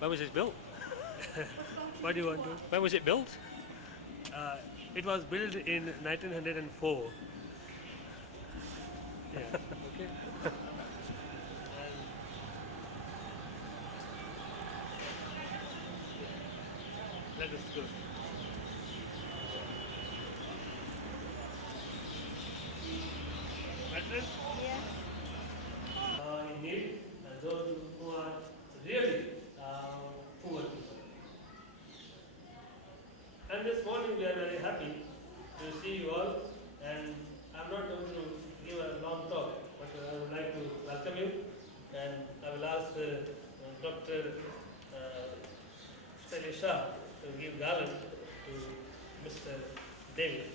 When was it built? What do you want to? When was it built? It was built in 1904. Yeah. Okay. And let us go. Mattress? Yeah. In need, and those who are really poor people. And this morning we are very happy to see you all, and I'm not going to give a long talk, but I would like to welcome you, and I will ask Dr. Shah to give garland to Mr. David.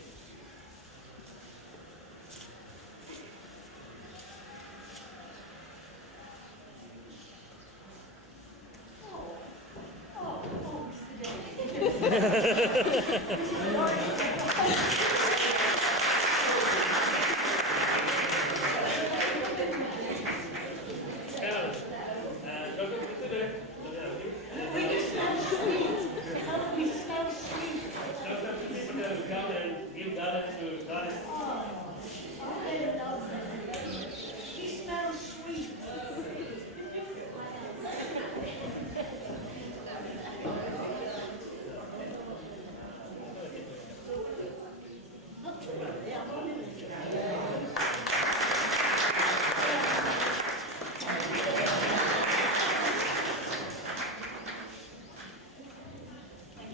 Carol, Dr. Prithviraj, We smell sweet. We smell sweet. Dr. Prithviraj will come and give garland to Doris. I love them. He smells sweet.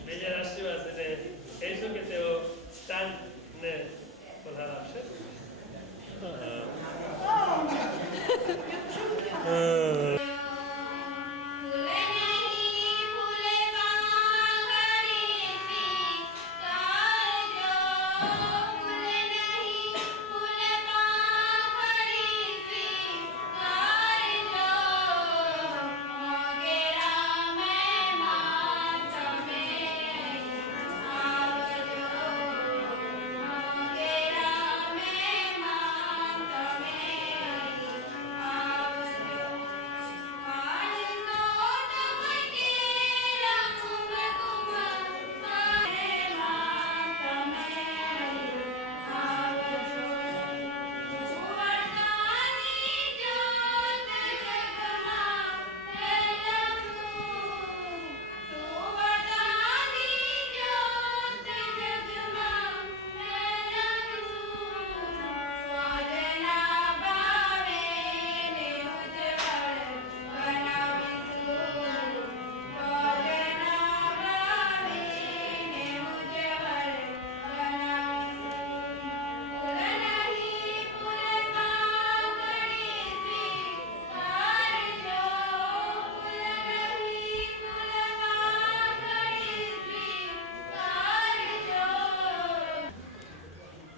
Major આશીર્વાદ એટલે કહીશું કે તેઓ stand ને પધાર આપશે.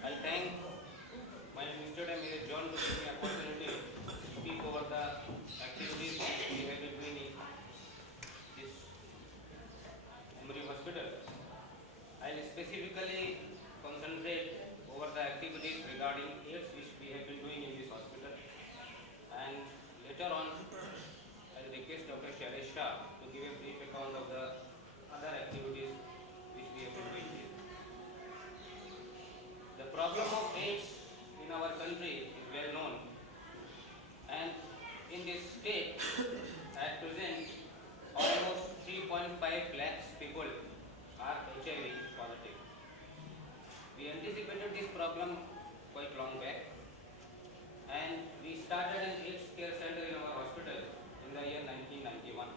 I thank my Mr. Mr. John to give me opportunity to speak over the activities we have been doing in this Umri Hospital. I will specifically concentrate over the activities regarding AIDS which we have been doing in this hospital, and later on I will request Dr. Shah to give a brief account of the other activities which we have been doing here. The problem of AIDS in our country is well known, and in this state at present almost 3.5 lakhs people are HIV positive. We anticipated this problem quite long back, and we started an AIDS care center in our hospital in the year 1991.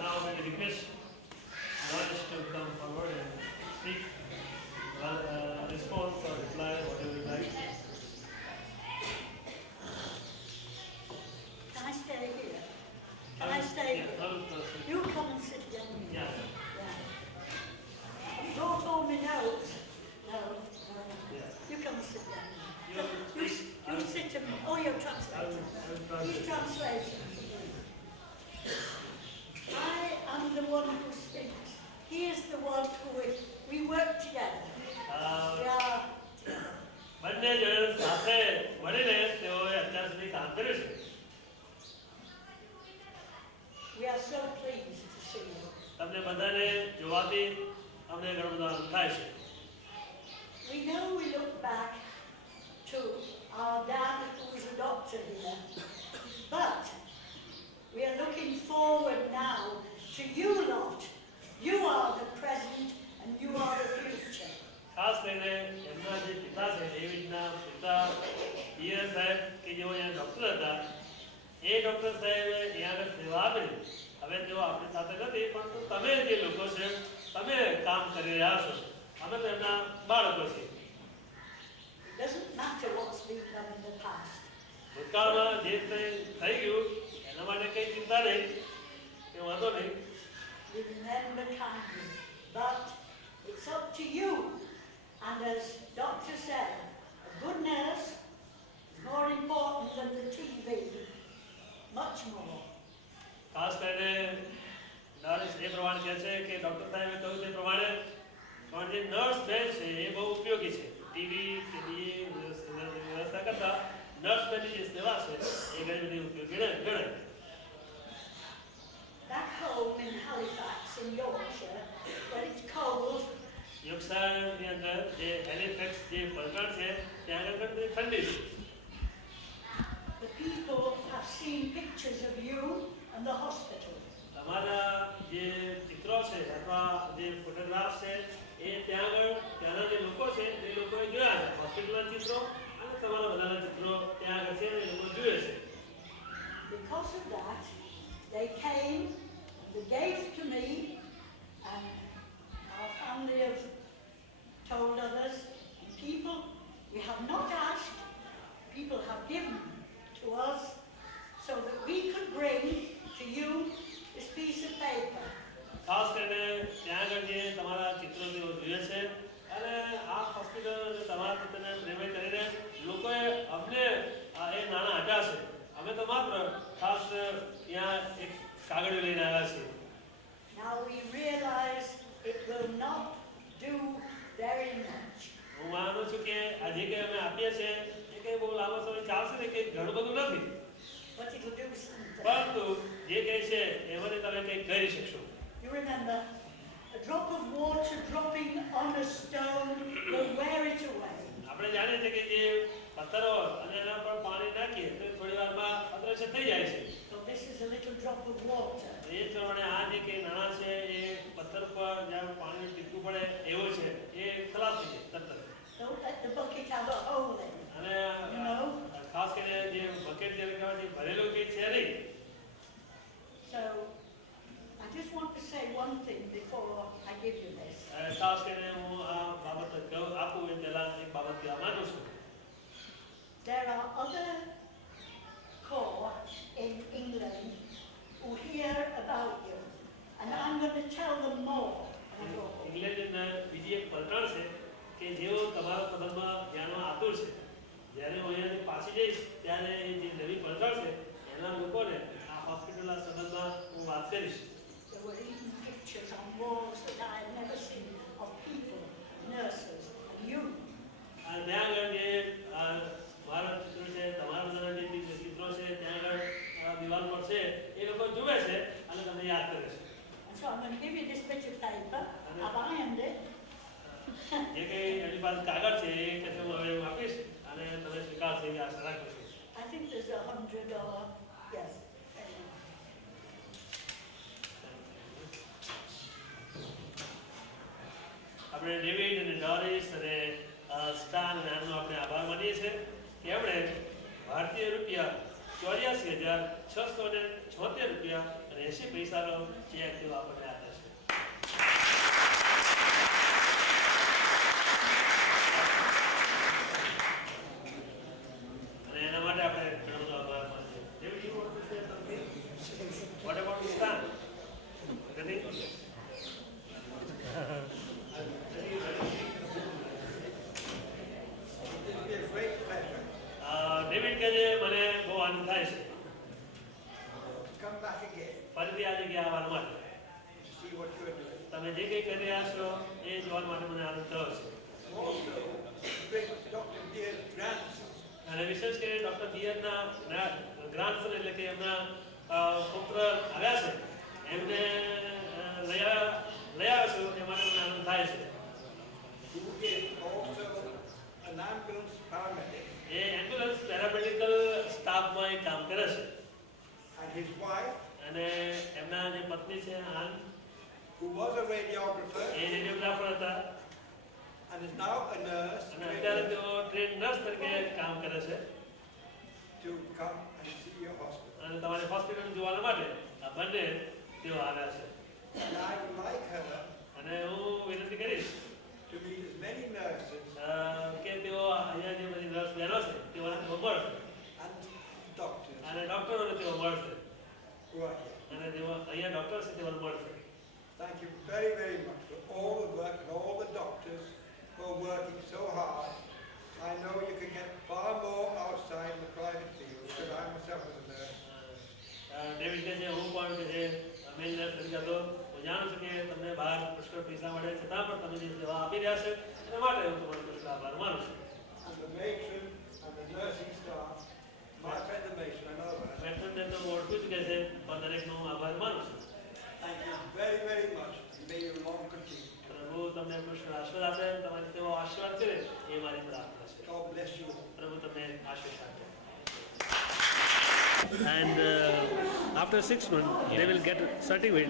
Now we request Doris to come forward and speak, response or reply, whatever you like. Can I stay here? Can I stay Yeah, here? I will sit. You come and sit down here. Yeah. You brought all my notes. No. Yeah. You come and sit down. You- You sit and, oh, you're I translating. will He's translate. translating. I am the one who speaks. He is the one who we work together. Yeah. બંને જણ સાથે મળીને તેઓએ અત્યાર સુધી કામ કર્યું છે. તમને બધાને જોવાથી અમને ઘણો બધો આનંદ થાય છે. We know we look back to our dad who was a doctor here, but we are looking forward now to you lot. You are the present and you are the future. ખાસ કરીને એમના જે પિતા છે ડેવિડના પિતા પિયર સાહેબ કે જેઓ અહીંયા ડૉક્ટર હતા, એ ડૉક્ટર સાહેબે અહીંયા આગળ સેવા આપી. હવે તેઓ આપણી સાથે નથી, પરંતુ તમે જે લોકો છે તમે કામ કરી રહ્યા છો. અમે તો એમના બાળકો છીએ. It doesn't matter what's been done in the past. ભૂતકાળમાં જે કંઈ થઈ ગયું એના માટે કંઈ ચિંતા નહીં, એ વાંધો નહીં. We remember kindly, but it's up to you. And as doctor said, a good nurse is more important than the TV, much more. ખાસ કરીને નર્સ એ પ્રમાણે કહે છે કે ડૉક્ટર સાહેબે કહ્યું તે પ્રમાણે પણ જે નર્સ બેન છે એ બહુ ઉપયોગી છે. ટીવી કે બીજી વ્યવસ્થા કરતાં નર્સ બેનની જે સેવા છે એ ઘણી બધી ઉપયોગી ગણાય. Back home in Halifax in Yorkshire, when it's cold, યોગશાળાની અંદર જે હેલિફેક્સ જે પલટણ છે ત્યાં આગળ ઘણી બધી ઠંડી છે. the people have seen pictures of you and the hospital. તમારા જે ચિત્રો છે અથવા જે ફોટોગ્રાફ છે એ ત્યાં આગળ ત્યાંના જે લોકો છે એ લોકોએ જોયા છે. હોસ્પિટલના ચિત્રો અને તમારા બધાના ચિત્રો ત્યાં આગળ છે એ લોકો જુએ છે. Because of that, they came, they gave to me, and our family have told others, and people we have not asked, people have given to us so that we could bring to you this piece of paper. ખાસ કરીને ત્યાં આગળ જે તમારા ચિત્રો તેઓ જુએ છે અને આ હોસ્પિટલ તમારા પોતાને પ્રેમે કરીને લોકોએ અમને એ નાના આટા છે. અમે તો માત્ર ખાસ ત્યાં એક કાગળિયું લઈને આવ્યા છીએ. Now we realize it will not do very much. હું માનું છું કે આ જે કંઈ અમે આપીએ છીએ એ કંઈ બહુ લાંબો સમય ચાલશે ને કંઈ ઘણું બધું નથી, But it will do something. પરંતુ જે કંઈ છે એમાંથી તમે કંઈક કરી શકશો. You remember, a drop of water dropping on a stone will wear it away. આપણે જાણીએ છીએ કે જે પથ્થરો અને એના પર પાણી નાખીએ તો થોડી વારમાં અદ્રશ્ય થઈ જાય છે. So this is a little drop of water. એ જ પ્રમાણે આ જે કંઈ નાણાં છે એ પથ્થર પર જ્યાં પાણીનું ટીપકું પડે એવો છે, એ ખલાસ થઈ જાય તરત જ. Don't let the bucket have a hole in it. અને You know? ખાસ કરીને જે બકેટ જેને કહેવાય છે ભરેલું કંઈ છે નહીં. So I just want to say one thing before I give you this. ખાસ કરીને હું આ બાબત આપું એ પહેલાં એક બાબત કહેવા માંગુ છું. There are other corps in England who hear about you, and I'm going to tell them more when I go home. ઇંગ્લેન્ડની અંદર બીજી એક પલટણ છે કે જેઓ તમારા સંબંધમાં ધ્યાનમાં આતુર છે. જ્યારે હું અહીંયાથી પાછી જઈશ ત્યારે એ જે નવી પલટણ છે એના લોકોને આ હોસ્પિટલના સંબંધમાં હું વાત કરીશ. There were even pictures on walls that I had never seen of people, nurses, and you. અને ત્યાં આગળ જે મારા ચિત્રો છે તમારા બધાના જે ચિત્રો છે ત્યાં આગળ દિવાલ પર છે એ લોકો જુએ છે અને તમને યાદ કરે છે. And so I'm going to give you this bit of paper. I've ironed it. જે કંઈ એની પાસે કાગળ છે એ કહેશે હું હવે હું આપીશ અને તમે સ્વીકારશો એવી આશા રાખું છું. I think there's $100. Yes. આપણે ડેવિડ અને ડોરિસ અને સ્ટાન અને આનો આપણે આભાર માનીએ છીએ કે એમણે ભારતીય રૂપિયા 84,676 રૂપિયા અને 80 પૈસાનો ચેક તેઓ આપણને આપે છે. અને એના માટે આપણે ઘણો બધો આભાર માનીએ. David, you want to say something? What about Stan? Anything? David કહે છે મને બહુ આનંદ થાય છે ફરીથી આ જગ્યાએ આવવા માટે. તમે જે કંઈ કરી રહ્યા છો એ જોવા માટે મને આનંદ થયો છે. અને વિશેષ કરીને ડૉક્ટર બિયરના ગ્રાન્ડસન એટલે કે એમના પુત્ર આવ્યા છે એમને લઈ આવે છું એ માટે મને આનંદ થાય છે. Who is also an ambulance paramedic, એ એમ્બ્યુલન્સ પેરામેડિકલ સ્ટાફમાં એ કામ કરે છે and his wife, અને એમના જે પત્ની છે આનંદ who was a radiographer એ રેડિયોગ્રાફર હતા and is now a nurse, અને અત્યારે તેઓ ટ્રેન નર્સ તરીકે કામ કરે છે to come and see your hospital. અને તમારી હોસ્પિટલ જોવા માટે આ બંને તેઓ આવ્યા છે. And I would like her અને હું વિનંતી કરીશ to meet as many nurses કે તેઓ અહીંયા જે બધી નર્સ બહેનો છે તેઓને તેઓ મળશે and doctors અને ડૉક્ટરોને તેઓ મળશે who are here. અને તેઓ અહીંયા ડૉક્ટર છે તેઓને મળશે. Thank you very, very much for all the work and all the doctors who are working so hard. I know you can get far more outside in the private field, because I myself was a nurse. David કે છે હું પણ કે છે main nurse તરીકે હતો હું જાણું છું કે તમને બહાર પુષ્કળ પૈસા મળે છતાં પણ તમે જે સેવા આપી રહ્યા છે એના માટે હું તમારો પુષ્કળ આભાર માનું છું. And the matron and the nursing staff, my friend the matron, I know that. મેટ્રોનને તો હું ઓળખું છું કે છે પણ દરેકનો હું આભાર માનું છું. Thank you very, very much. May your long continue. પ્રભુ તમને પુષ્કળ આશીર્વાદ આપે તમારી સેવા આશીર્વાદ કરે એ મારી પ્રાર્થના છે. God bless you all. પ્રભુ તમને આશીષ આપે. And after 6 months, they will get a certificate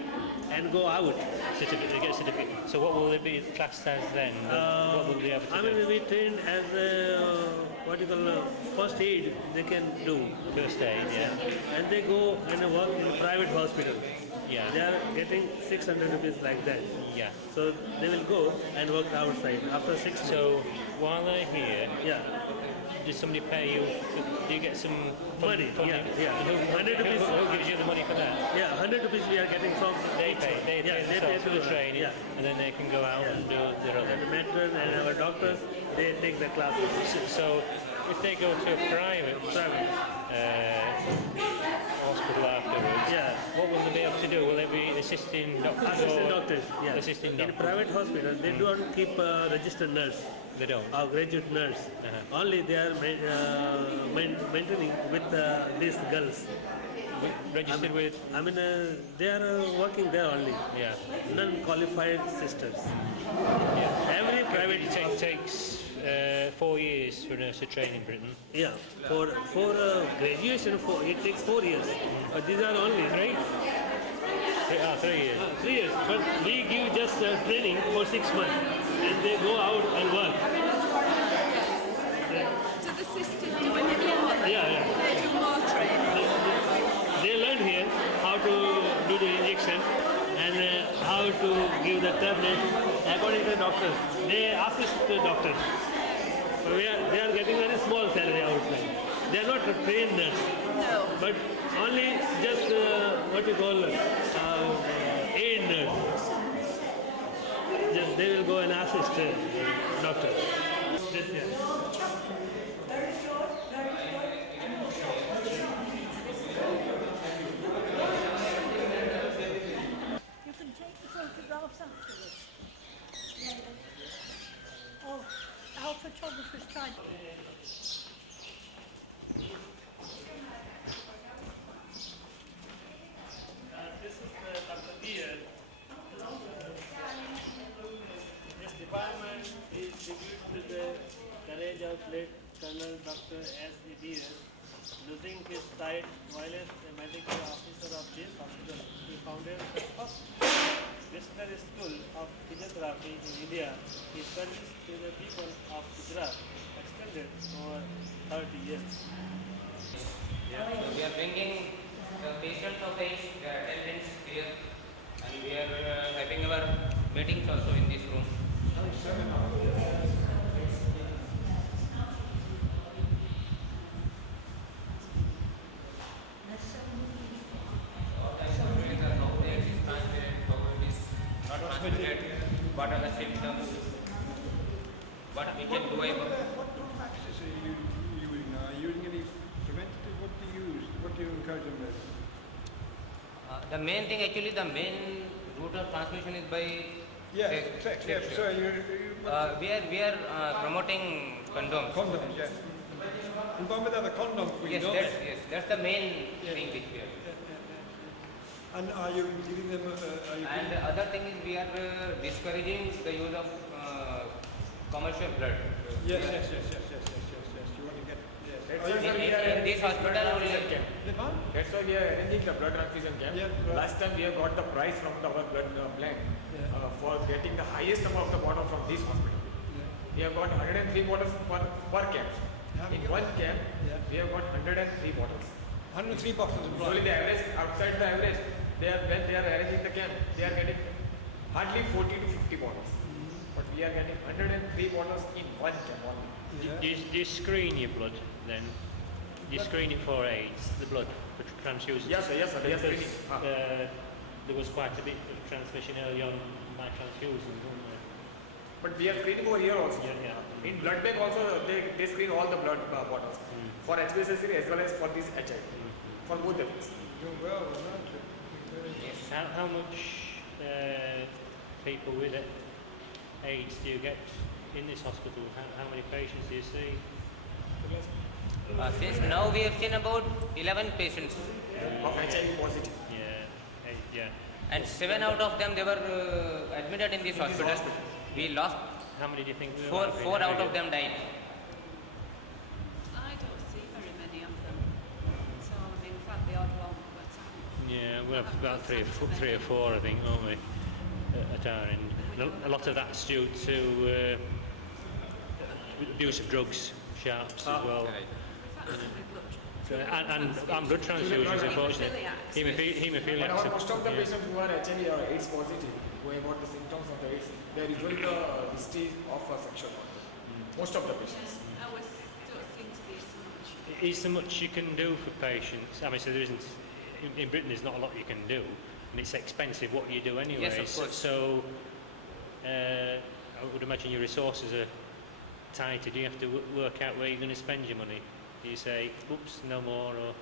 and go out. Certificate, they get a certificate. So what will they be classed as then? What will they have to I do? mean, we trained as what you call first aid. They can do, First aid, yeah. and they go and work in a private hospital. Yeah. They are getting 600 rupees like that. Yeah. So they will go and work outside after 6 months. So while they're here, Yeah. does somebody pay you? Do you get some Money, funding? yeah. And who 100 rupees. Who gives you the money for that? Yeah, 100 rupees we are getting from. They pay. They Yeah, pay they pay themselves for the to- training, yeah. and then they can go out and do their And the other. matron and our doctors, they take the classes. So if they go to a private hospital afterwards, Yeah. what will they be able to do? Will they be assisting doctors? Assistant or doctors, yeah. Assisting In doctors. private hospital, they do not keep a registered nurse They don't. or graduate nurse. Uh-huh. Only they are maintaining with these girls. Registered with. I mean, they are working there only. Yeah. Non-qualified sisters. Yeah. Every private It takes 4 years for a nurse to train in Britain. Yeah, for graduation, it takes 4 years. But these are only 3? 3 years. 3 years. But we give just training for 6 months, and they go out and work. So the sisters do a little more. Yeah, yeah. They do more training. They learn here how to do the injection and how to give the tablet according to the doctors. They assist the doctors. So they are getting very small salary outside. They are not a trained nurse, No. but only just what you call aid nurse. Just they will go and assist doctor. This year. You can take the photographs afterwards. Oh, our photographer's tried. This is Dr. Beer. This department is tribute to the courage of late Colonel Dr. S.D. Beer, losing his sight while as a medical officer of this hospital. He founded the first veterinary school of physiotherapy in India. His service to the people of Gujarat extended over 30 years. We are bringing the patients of the attendants here, and we are having our meetings also in this room. What are the symptoms? What we can do about What practices are you using now? Are you using any preventative? What do you use? What do you encourage them with? the main thing, actually, the main route of transmission is by Sex. Yeah. So we are promoting condoms. condoms. Yeah. And one without a condom, we Yes, don't. that's the main thing which we are. And are you giving them? Are you And other thing is we are discouraging the use of commercial blood. Yes, We are- yes, yes, yes, yes, yes, yes, yes. You want to get. Yes. That's Are you why going we to are in this hospital only. camp. the one? That's why we are arranging the blood transfusion camp. Yeah, right. Last time we have got the prize from our blood bank Yeah. for getting the highest number of the bottle from this hospital. Yeah. We have got 103 bottles per camp. How In many? one camp, Yeah. we have got 103 bottles. 103 bottles of So blood. only the average, outside the average, when they are arranging the camp, they are getting hardly 40 to 50 bottles. But we are getting 103 bottles in one camp only. Yeah. Do you screen your blood then? Do you screen it for AIDS, the blood, for transfusion? Yes, sir, yes, sir. Yes, Because, screening. there was quite a bit of transmission early on by transfusion, wasn't there? But we are screening over here also. Yeah, yeah. In blood bank also, they screen all the blood bottles for HbA1c as well as for this HIV, for both the things. Doing well, aren't you? Very good. How much people with AIDS do you get in this hospital? How many patients do you see? Since now we have seen about 11 patients, Of HIV positive. Yeah. and 7 out of them they were admitted in this hospital. We lost How many do you think? four out of them died. I don't see very many of them. So, I mean, in fact, the odd one, but Yeah, we'll have about three or four, I think, won't we, at our end. A lot of that's due to abuse of drugs, sharps as well. in fact, some with blood. And blood transfusions, unfortunately. Haemophiliacs. But Haemophiliacs. most of the patients who are HIV or AIDS positive, who have got the symptoms of the AIDS, they are usually the history of a sexual contact. Most of the patients. Ours don't seem to be so much. Is there much you can do for patients? I mean, so there isn't, in Britain there's not a lot you can do, and it's expensive what you do anyway. Yes, of course. So, I would imagine your resources are tighter. Do you have to work out where you're going to spend your money? Do you say, oops, no more, or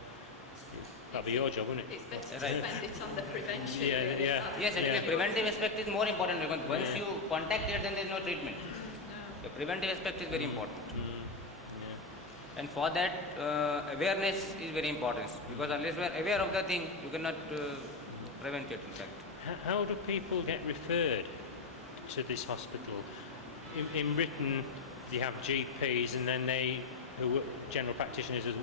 that'll be your job, wouldn't it? It's better to Right. spend it on the prevention. Yeah, really, yeah. rather Yes, than actually, Yeah. preventive aspect is more important because once Yeah. you contact it, then there is no treatment. No. The preventive aspect is very important. Yeah. And for that, awareness is very important because unless you are aware of the thing, you cannot prevent it. In fact, How do people get referred to this hospital? In Britain, you have GPs, and then general practitioners who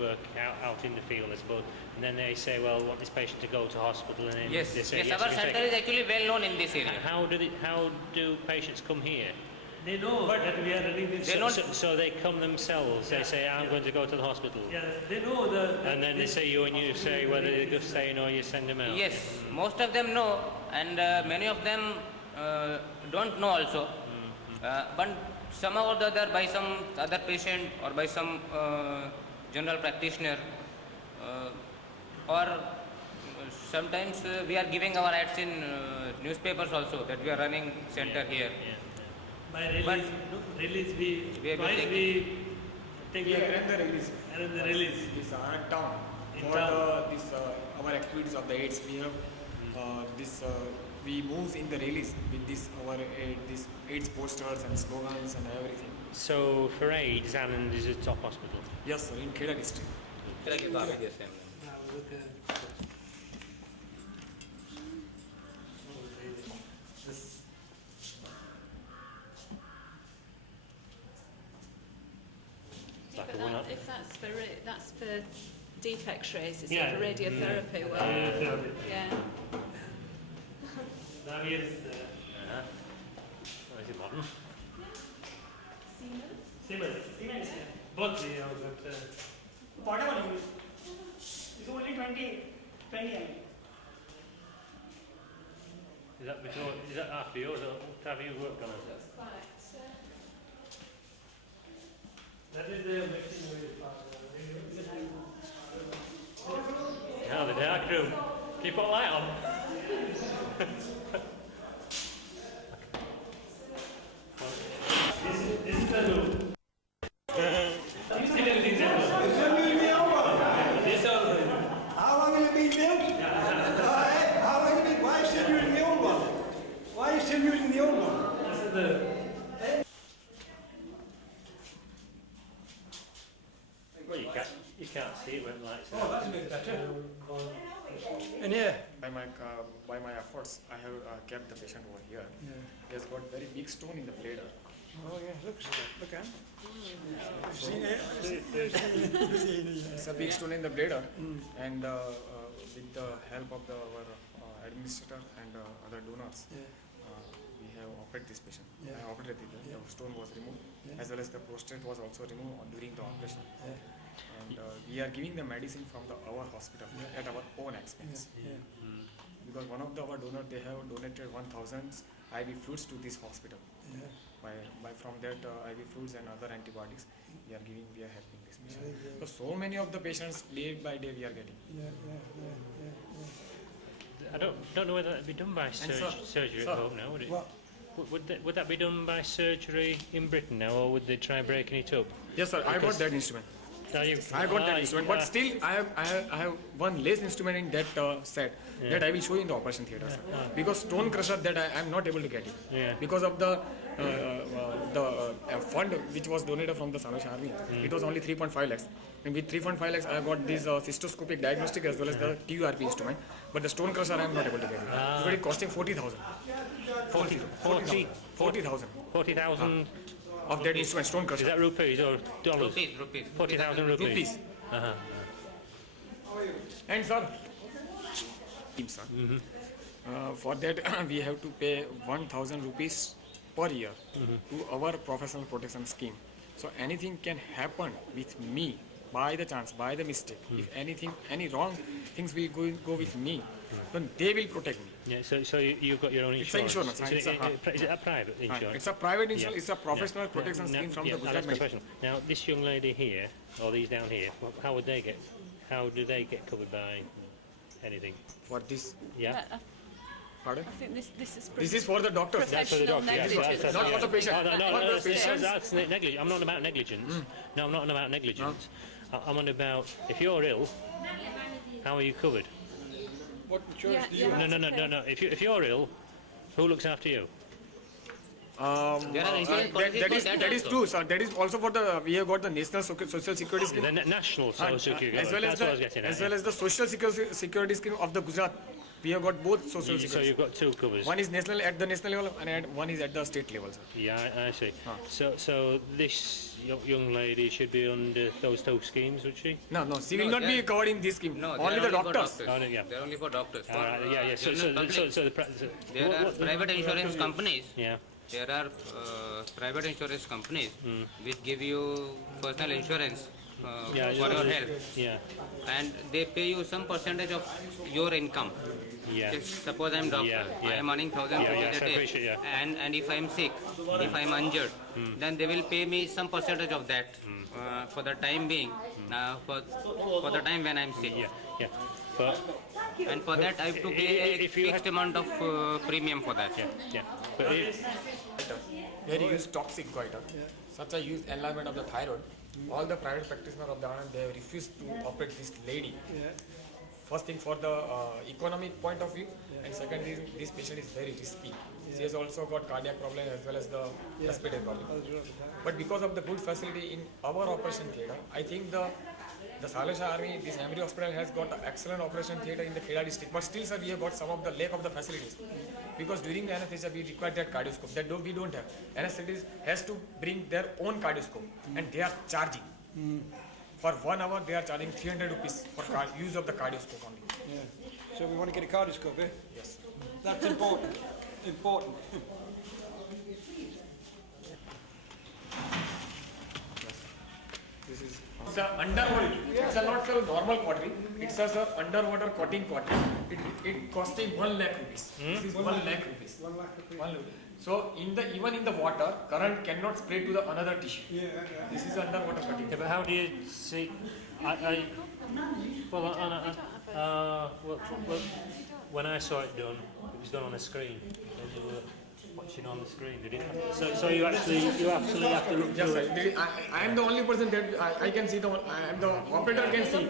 work out in the field, I suppose, and then they say, well, we want this patient to go to hospital, and then yes, they say, yes, our we center take is actually well known in this area. it. How do patients come here? They know that we are running this. They know- So they come themselves. They say, I'm going to go to the hospital. Yeah, they know And then they say you, and you say whether they go stay in or you send them out. Yes, most of them know, and many of them don't know also. But somehow or the other, by some other patient or by some general practitioner, or sometimes we are giving our ads in newspapers also that we are running center here. By release, But- release We have to twice take we take We the arrange the release. and the release. This town In for town. this our activities of the AIDS. We have this we move in the release with this our this AIDS posters and slogans and everything. So for AIDS, Anand is a top hospital. Yes, sir, in Kheda district. It's like But a one-up. if that's for deep X-rays, it's Yeah. for radiotherapy. Well, Radiotherapy. yeah. Now here is Oh, is it modern? Siemens. Both we have got. Whatever you use, it's only 20 ml. Is that before? Is that after yours? Or have you worked on it? Looks quite. That is the mixing with Yeah, the dark room. Can you put a light on? This is the room. This also. How long has it been built? How long has it been? Why are you still using the old one? Why are you still using the old one? This is the. Well, you can't see it when the lights Oh, that's a bit better. In here? By my efforts, I have kept the patient over here. He has got very big stone in the bladder. Oh yeah, look at him. Seen it? It's a big stone in the bladder, and with the help of our administrator and other donors, we have operated this patient. I operated it. The stone was removed, as well as the prostate was also removed during the operation. And we are giving the medicine from our hospital at our own expense. Because one of our donors, they have donated 1,000 IV fluids to this hospital. By from that IV fluids and other antibiotics, we are helping this patient. So many of the patients day by day we are getting. I don't know whether that'd be done by surgery at home now, would it? What? Would that be done by surgery in Britain now, or would they try breaking it up? Yes, sir. I got that instrument. I got that instrument, but still I have one less instrument in that set that I will show you in the operation theatre, sir. Because stone crusher that I am not able to get it because of the fund which was donated from the Salvation Army. It was only 3.5 lakhs. And with 3.5 lakhs, I got this cystoscopic diagnostic as well as the TURP instrument. But the stone crusher I am not able to get it. It is costing 40,000. 40,000. 40,000 of that instrument, stone crusher. Is that rupees or dollars? Rupees. 40,000 rupees. Rupees. And sir, for that we have to pay 1,000 rupees per year to our professional protection scheme. So anything can happen with me by the chance, by the mistake. If any wrong things will go with me, then they will protect me. Yeah, so you've got your own insurance. It's insurance. Is it a private insurance? It's a private insurance. It's a professional protection scheme from the Gujarat professional. Now, this young lady here, or these down here, how do they get covered by anything? For this, Yeah. pardon? I think this This is for the doctors. That's for the doctor. negligence. Not for the patient. No, For the patients. that's negligence. I'm not about negligence. No, I'm not on about negligence. I'm on about if you're ill, how are you covered? What insurance do you have? No. If you're ill, who looks after you? There are insurance policies for that that is also. true, sir. That is also for we have got the National Social Security Scheme. The National Social Security. As well as That's what I was getting at. as well as the Social Security Scheme of the Gujarat. We have got both social So security. you've got two covers. One is national at the national level and one is at the state level, sir. Yeah, I see. So this young lady should be under those two schemes, would she? No, she will No, not be covered in this scheme. No, only the doctors. Oh, no, yeah. They're only for doctors. All right, yeah. So There are private insurance companies. Yeah. There are private insurance companies which give you personal insurance for your health, Yeah. and they pay you some percentage of your income. Yeah. Suppose I'm doctor, Yeah. I am earning 1,000 Yeah, rupees I a appreciate, day, yeah. and if I'm sick, if I'm injured, then they will pay me some percentage of that for the time being, for the time when I'm sick. Yeah. But And for that I have to pay a If you fixed amount of premium for that. yeah. But Where you use toxic goiter, such a use enlargement of the thyroid. All the private practitioners of the Anand, they have refused to operate this lady. First thing for the economic point of view, and second is this patient is very risky. She has also got cardiac problem as well as the respiratory problem. But because of the good facility in our operation theatre, I think the Salvation Army, this Emory Hospital has got an excellent operation theatre in the Kheda district. But still, sir, we have got some of the lack of the facilities. Because during the anesthesia, we require that cardioscope. That we don't have. Anesthetist has to bring their own cardioscope, and they are charging. For 1 hour, they are charging 300 rupees for use of the cardioscope only. Yeah. So we want to get a cardioscope, eh? Yes. That's important. Important. This is it's a underwater. It's a not a normal quadri. It's a underwater coating quadri. It costing 1 lakh rupees. This is 1 lakh rupees. 1 lakh rupees. 1 lakh. So even in the water, current cannot spread to the another tissue. Yeah. This is underwater cutting. Yeah, but how do you see? Well, when I saw it done, it was done on a screen. And you were watching on the screen, did it? So you absolutely have to look Yes, through it. sir. I am the only person that I can see. I am the operator can see.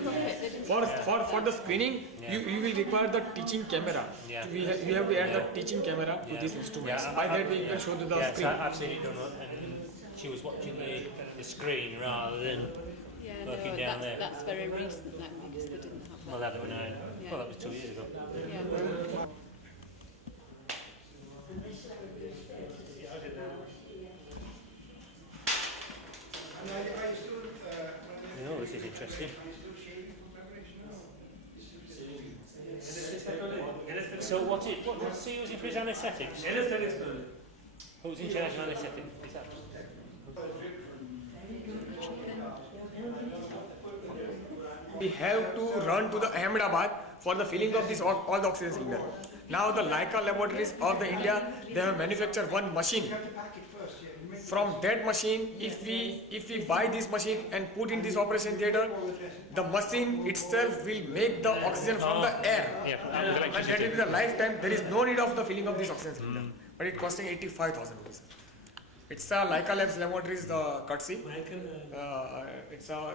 For the screening, you will require the teaching camera. Yeah. You have to add the teaching camera to these instruments. By that way, you can show to the Yes, screen. I've seen it done, and she was watching the screen rather than Yeah, working down there. that's very recent then because they didn't have that. Well, that'd be nice. Well, that was 2 years ago. Yeah. And are you still, You know, this is interesting. are you still shaving for preparation? So what's he using for his anaesthetics? Anesthetics only. Who's in charge of anaesthetic? Is that? We have to run to the Ahmedabad for the filling of this all the oxygen cylinder. Now the Leica laboratories of the India, they have manufactured one machine. You have to pack it first, yeah. You make From that machine, if we buy this machine and put in this operation theater, the machine itself will make the oxygen from the air. Yeah. And that is the lifetime. There is no need of the filling of this oxygen cylinder. But it costing 85,000 rupees. It's a Leica Labs laboratories courtesy. It's a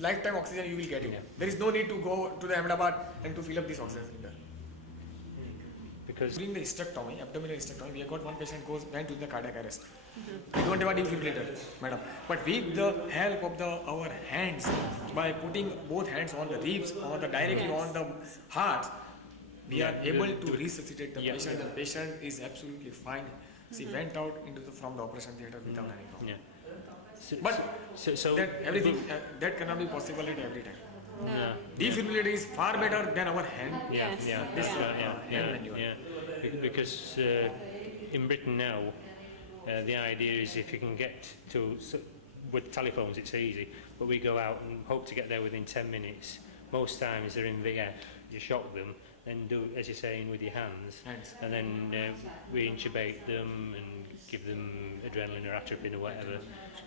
lifetime oxygen you will get it. Yeah. There is no need to go to the Ahmedabad and to fill up this oxygen cylinder. Because During the hysterectomy, abdominal hysterectomy, we have got one patient went to the cardiac arrest. We don't have a defibrillator, madam. But with the help of our hands, by putting both hands on the ribs or directly on the heart, we are able to resuscitate the patient. The patient is absolutely fine. She went out from the operation theater without any problem. yeah. But So that everything that cannot be possible at every time. No. Defibrillator is far better than our hand. Yeah, Yes. yeah, This yeah, manual. Because in Britain now, the idea is if you can get to with telephones, it's easy. But we go out and hope to get there within 10 minutes. Most times they're in VF. You shock them, then do as you're saying with your hands, and then we intubate them and give them adrenaline or atropine or whatever,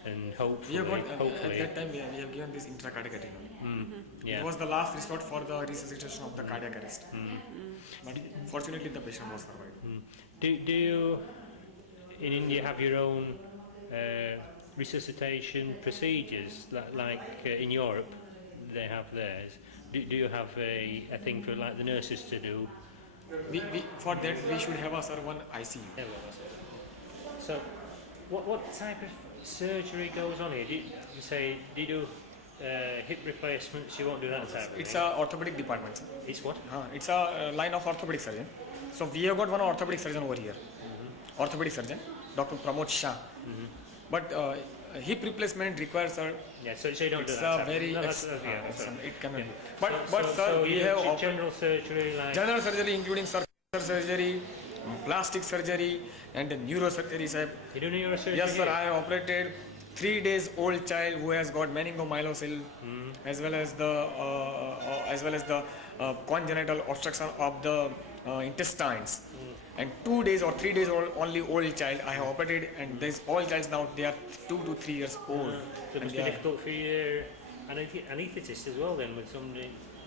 and We hopefully, have got, at hopefully, that time we have given this intracardiac attenuation. yeah. It was the last resort for the resuscitation of the cardiac arrest. But fortunately the patient was survived. Do you in India have your own resuscitation procedures like in Europe they have theirs? Do you have a thing for like the nurses to do? For that we should have one ICU. So what type of surgery goes on here? Do you do hip replacements? You won't do that type of It's thing? a orthopedic department, sir. It's what? It's a line of orthopedic surgeon. So we have got one orthopedic surgeon over here. Orthopedic surgeon, Dr. Pramod Shah. But hip replacement requires Yeah, so you don't it's do that. a very no, it cannot be. So But sir, we have general surgery like general surgery including surgery, plastic surgery and neurosurgery, sir. you do neurosurgery? Yes, sir. here? I have operated 3 days old child who has got meningomyelocele, as well as the congenital obstruction of the intestines. And 2 days or 3 days old only old child I have operated, and this all childs now they are 2 to 3 years old. So it must be difficult for your anaesthetist as well then with some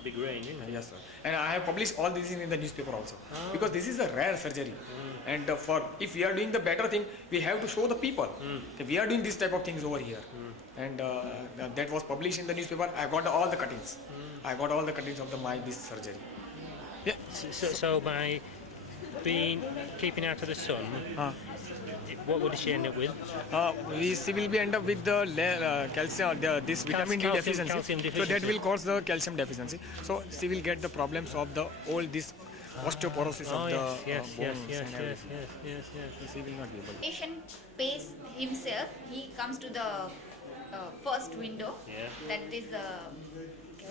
big range, isn't it? Yes, sir. And I have published all these in the newspaper also, because this is a rare surgery. And if we are doing the better thing, we have to show the people that we are doing this type of things over here. And that was published in the newspaper. I got all the cuttings. I got all the cuttings of this surgery. Yeah. So by keeping out of the sun, what would she end up with? She will be end up with the calcium, this vitamin D deficiency. calcium So that deficiency. will cause the calcium deficiency. So she will get the problems of this osteoporosis of the yes, bones. yes. So she will not be able. Patient pays himself. He comes to the first window. Yeah. That is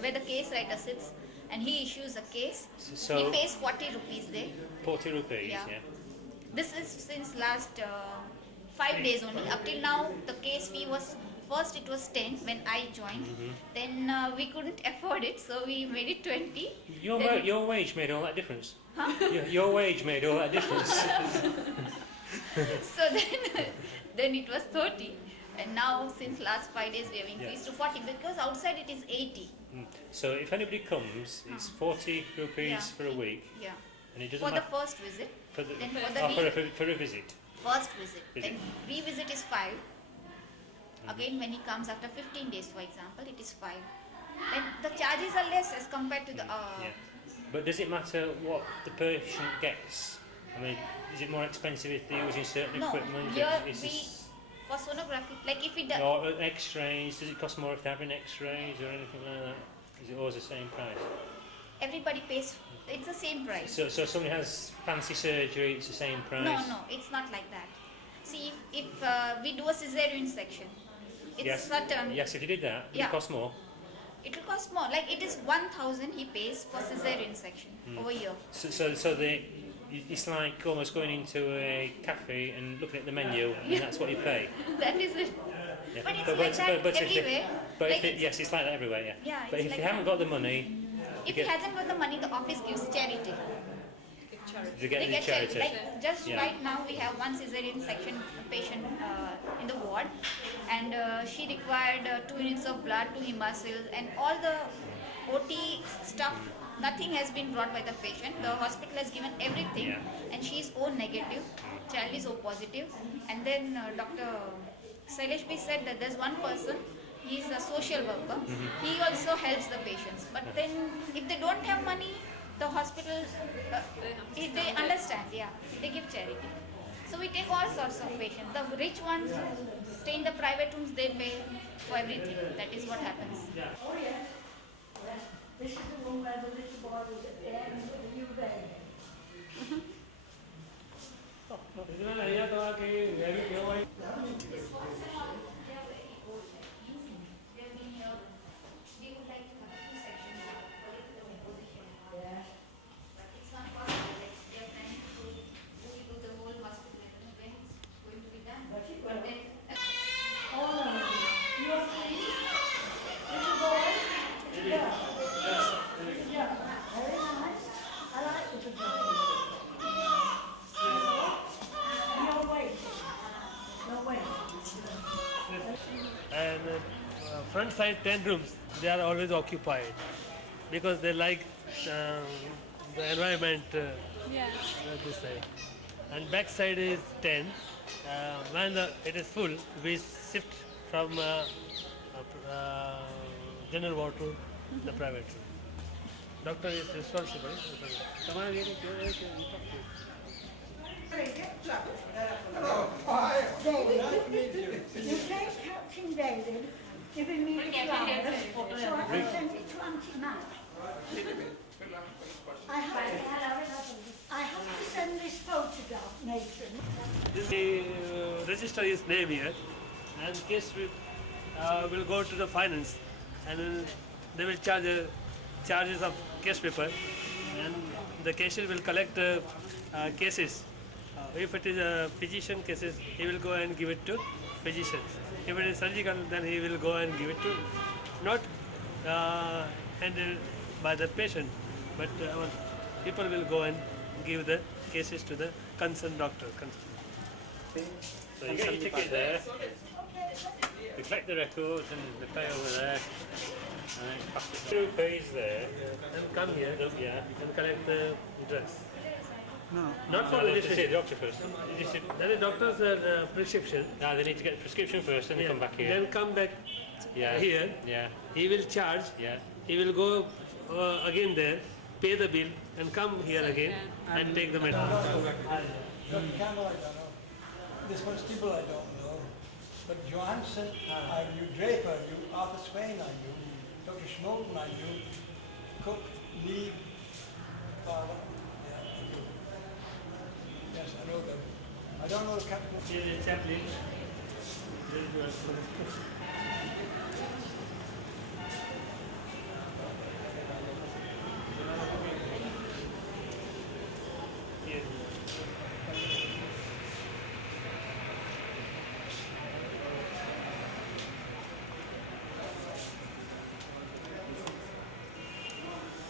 where the case writer sits, and he issues a case. So- He pays 40 rupees there. 40 rupees, Yeah. yeah. This is since last 5 days only. Up till now, the case fee was first it was 10 when I joined. Then we couldn't afford it, so we made it 20. Your wage made all that difference. Your wage made all that difference. So then it was 30. And now since last 5 days we have increased to 40 because outside it is 80. So if anybody comes, it's 40 rupees Yeah. for a week, Yeah. and it doesn't For the matter first visit. for the, then for the for a visit. First visit. Visit. Then revisit is 5. Again, when he comes after 15 days, for example, it is 5. Then the charges are less as compared to the. Yeah. But does it matter what the patient gets? I mean, is it more expensive if they're using certain No, equipment? here Is we this- for sonography, like if it does. or X-rays? Does it cost more if they're having X-rays or anything like that? Is it always the same price? everybody pays. It's the same price. So somebody has fancy surgery, it's the same price? No, it's not like that. See, if we do a cesarean section, it's Yes. certain. Yes, if you did that, Yeah. it cost more. It will cost more. Like it is 1,000 he pays for cesarean section over here. It's like almost going into a cafe and looking at the menu, and that's what you pay. That is it. Yeah. But it's like that everywhere. Yes, it's like that everywhere. Yeah. Yeah, But it's if like you haven't that. got the money, If he hasn't got the money, the office gives charity. you get They the get charity. Like just Yeah. right now, we have one cesarean section patient in the ward, and she required 2 units of blood, 2 hemocyls, and all the OT stuff. Nothing has been brought by the patient. The hospital has given everything, Yeah. and she is O negative. Child is O positive. And then Dr. Sailesh B said that there's one person. He is a social worker. He also helps the patients. But then, if they don't have money, the hospital, they understand, they give charity. So we take all sorts of patients. The rich ones who stay in the private rooms, they pay for everything. That is what happens. Oh yes. Yes. This is the room where the little boy was at the end of the new baby. And front side 10 rooms, they are always occupied because they like the environment this side. And back side is 10. When it is full, we shift from general ward to the private room. Doctor is responsible. Hello. Hi. David, Nice to meet you. you take Captain David giving me the flowers so I can send it to Auntie Matt. I have to send this photograph, Nathan. This register his name here, and case will go to the finance, and they will charge charges of case paper, and the cashier will collect cases. If it is a physician cases, he will go and give it to physicians. If it is surgical, then he will go and give it to not handled by the patient, but our people will go and give the cases to the concerned doctor. So you get your ticket there, you collect the records and the pay over there, and then pass it through pays there, And come here and collect the drugs. Not for No, just see registration. the doctor first. Then the doctor's prescription. No, they need to get the prescription first, and they come back here. Then come back Yeah. here. Yeah. He will charge. Yeah. He will go again there, pay the bill, and come here again and take the medicine. Dr. Campbell, I don't know. This one Stibble, I don't know. But Johansson, I knew. Draper, I knew. Arthur Swain, I knew. Dr. Schmolten, I knew. Cook, Lee, Father. Yeah, I knew. Yes, I know them. I don't know the captain. Here is chaplain.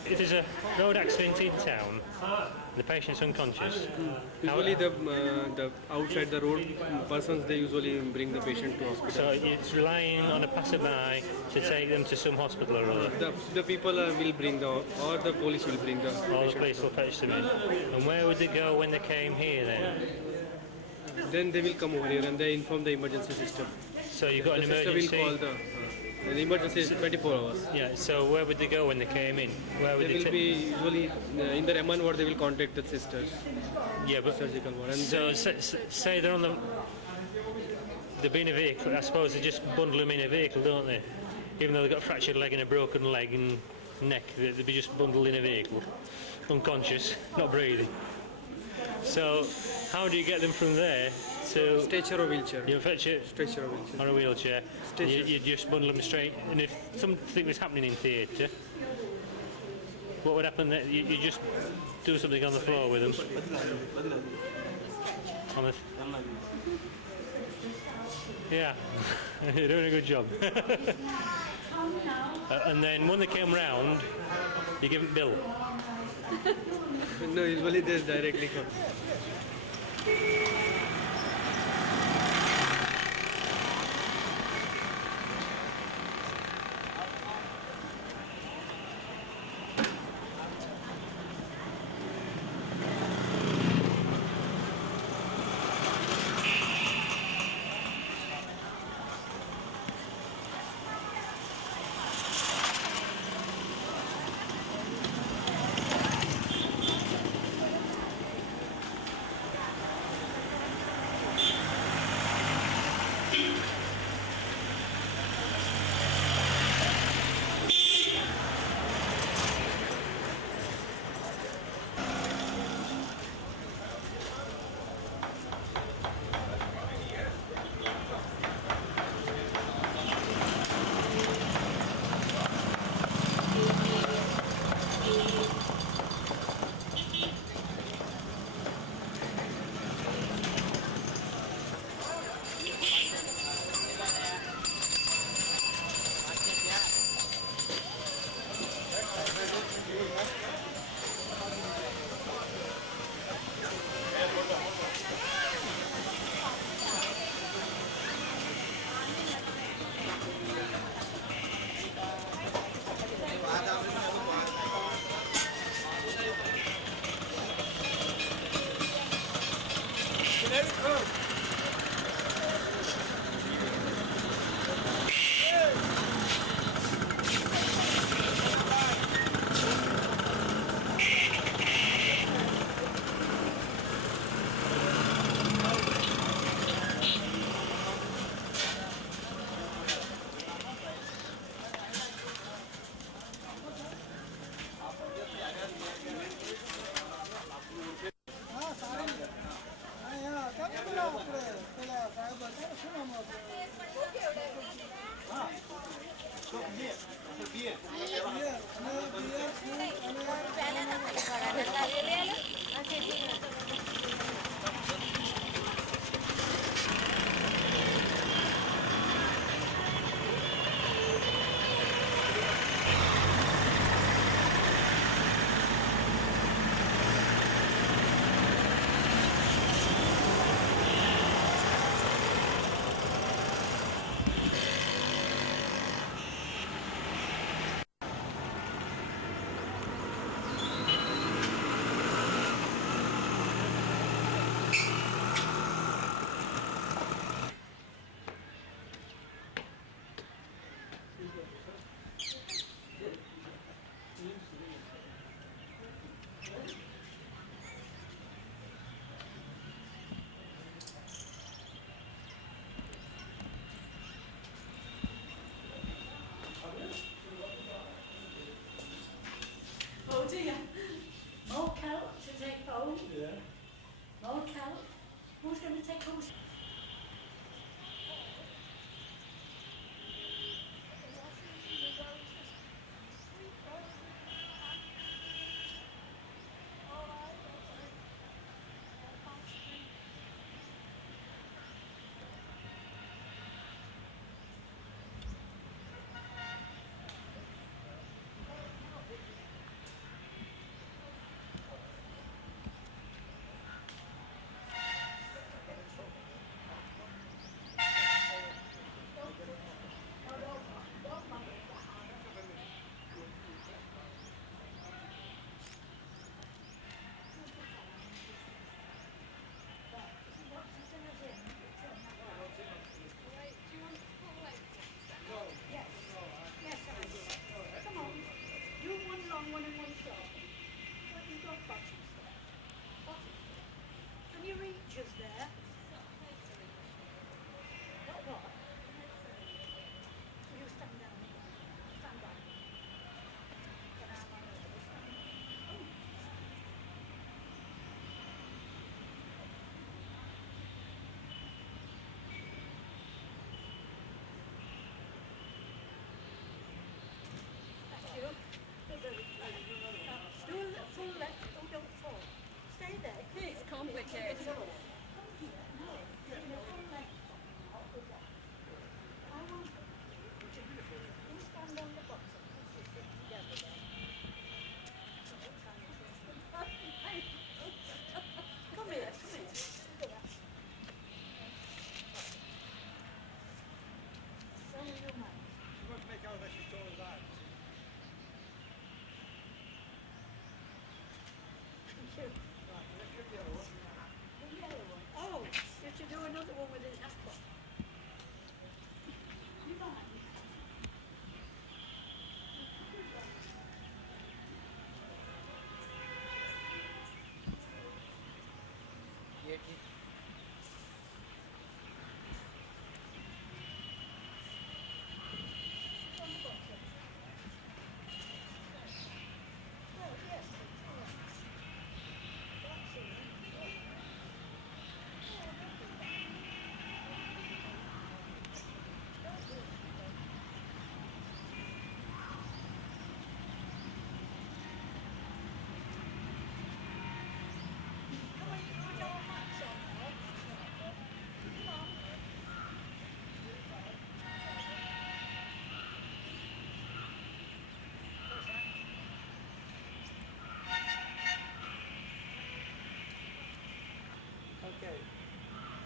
If there's a road accident in town, the patient's unconscious. Usually the outside the road persons, they usually bring the patient to hospital. So it's relying on a passerby to take them to some hospital or other. The people will bring or the police will bring the Or the patient. police will fetch them in. And where would they go when they came here then? Then they will come over here and they inform the emergency system. So you've got The an sister emergency. will call the emergency is 24 hours. Yeah. So where would they go when they came in? Where would They they will be usually in the MN ward. They will contact the sisters, Yeah, but surgical ward. And so say they're on the. They've been in a vehicle. I suppose they just bundle them in a vehicle, don't they? Even though they've got a fractured leg and a broken leg and neck, they'd be just bundled in a vehicle, unconscious, not breathing. So, how do you get them from there to... Stretcher or wheelchair? You fetch it Stretcher or wheelchair. on a wheelchair, and Stretcher. you just bundle them straight, and if something was happening in theatre, what would happen then? You just do something on the floor with them? On the... Yeah, you're doing a good job. And then when they came round, you give them bill. No, usually they directly come. immediately. Okay.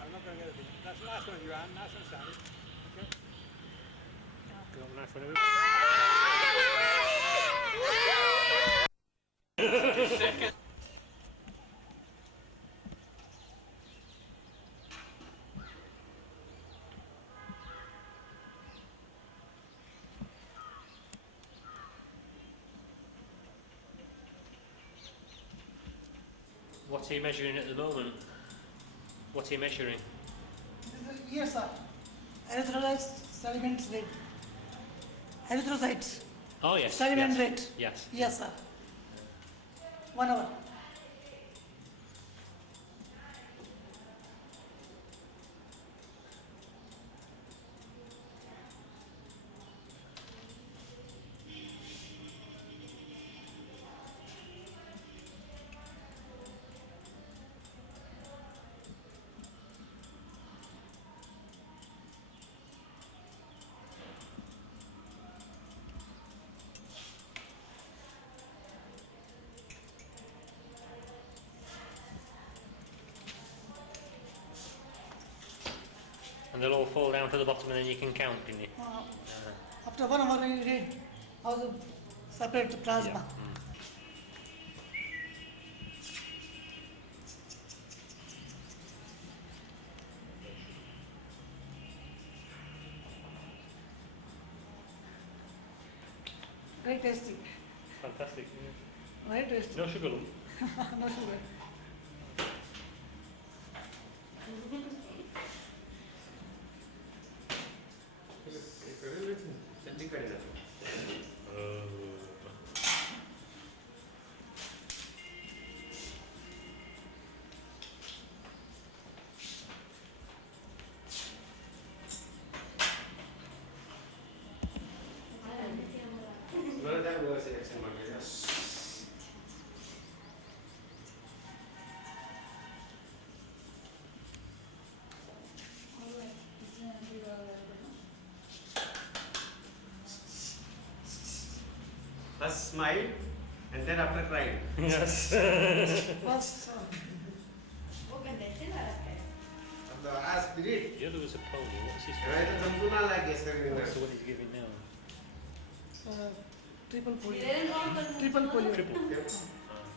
I'm not going to get it. That's a nice one, you Anne. Nice and sound. Okay. Got a nice one. What are you measuring at the moment? What are you measuring? Yes, sir. Erythrocytes, sediment rate. Erythrocytes, Oh yes. sediment yes. rate. Yes. Yes, sir. 1 hour. And they'll all fall down to the bottom, and then you can count, can you? After 1 hour, we read how to separate the plasma. Yeah. Very tasty. Fantastic. Very tasty. No sugar lump. No sugar. First smile and then after crying. Yes. First, The spirit. The other was a polio. What's his Right, name? the Sampurna like yesterday. What's the one he's giving now? triple polio. Triple polio. Triple.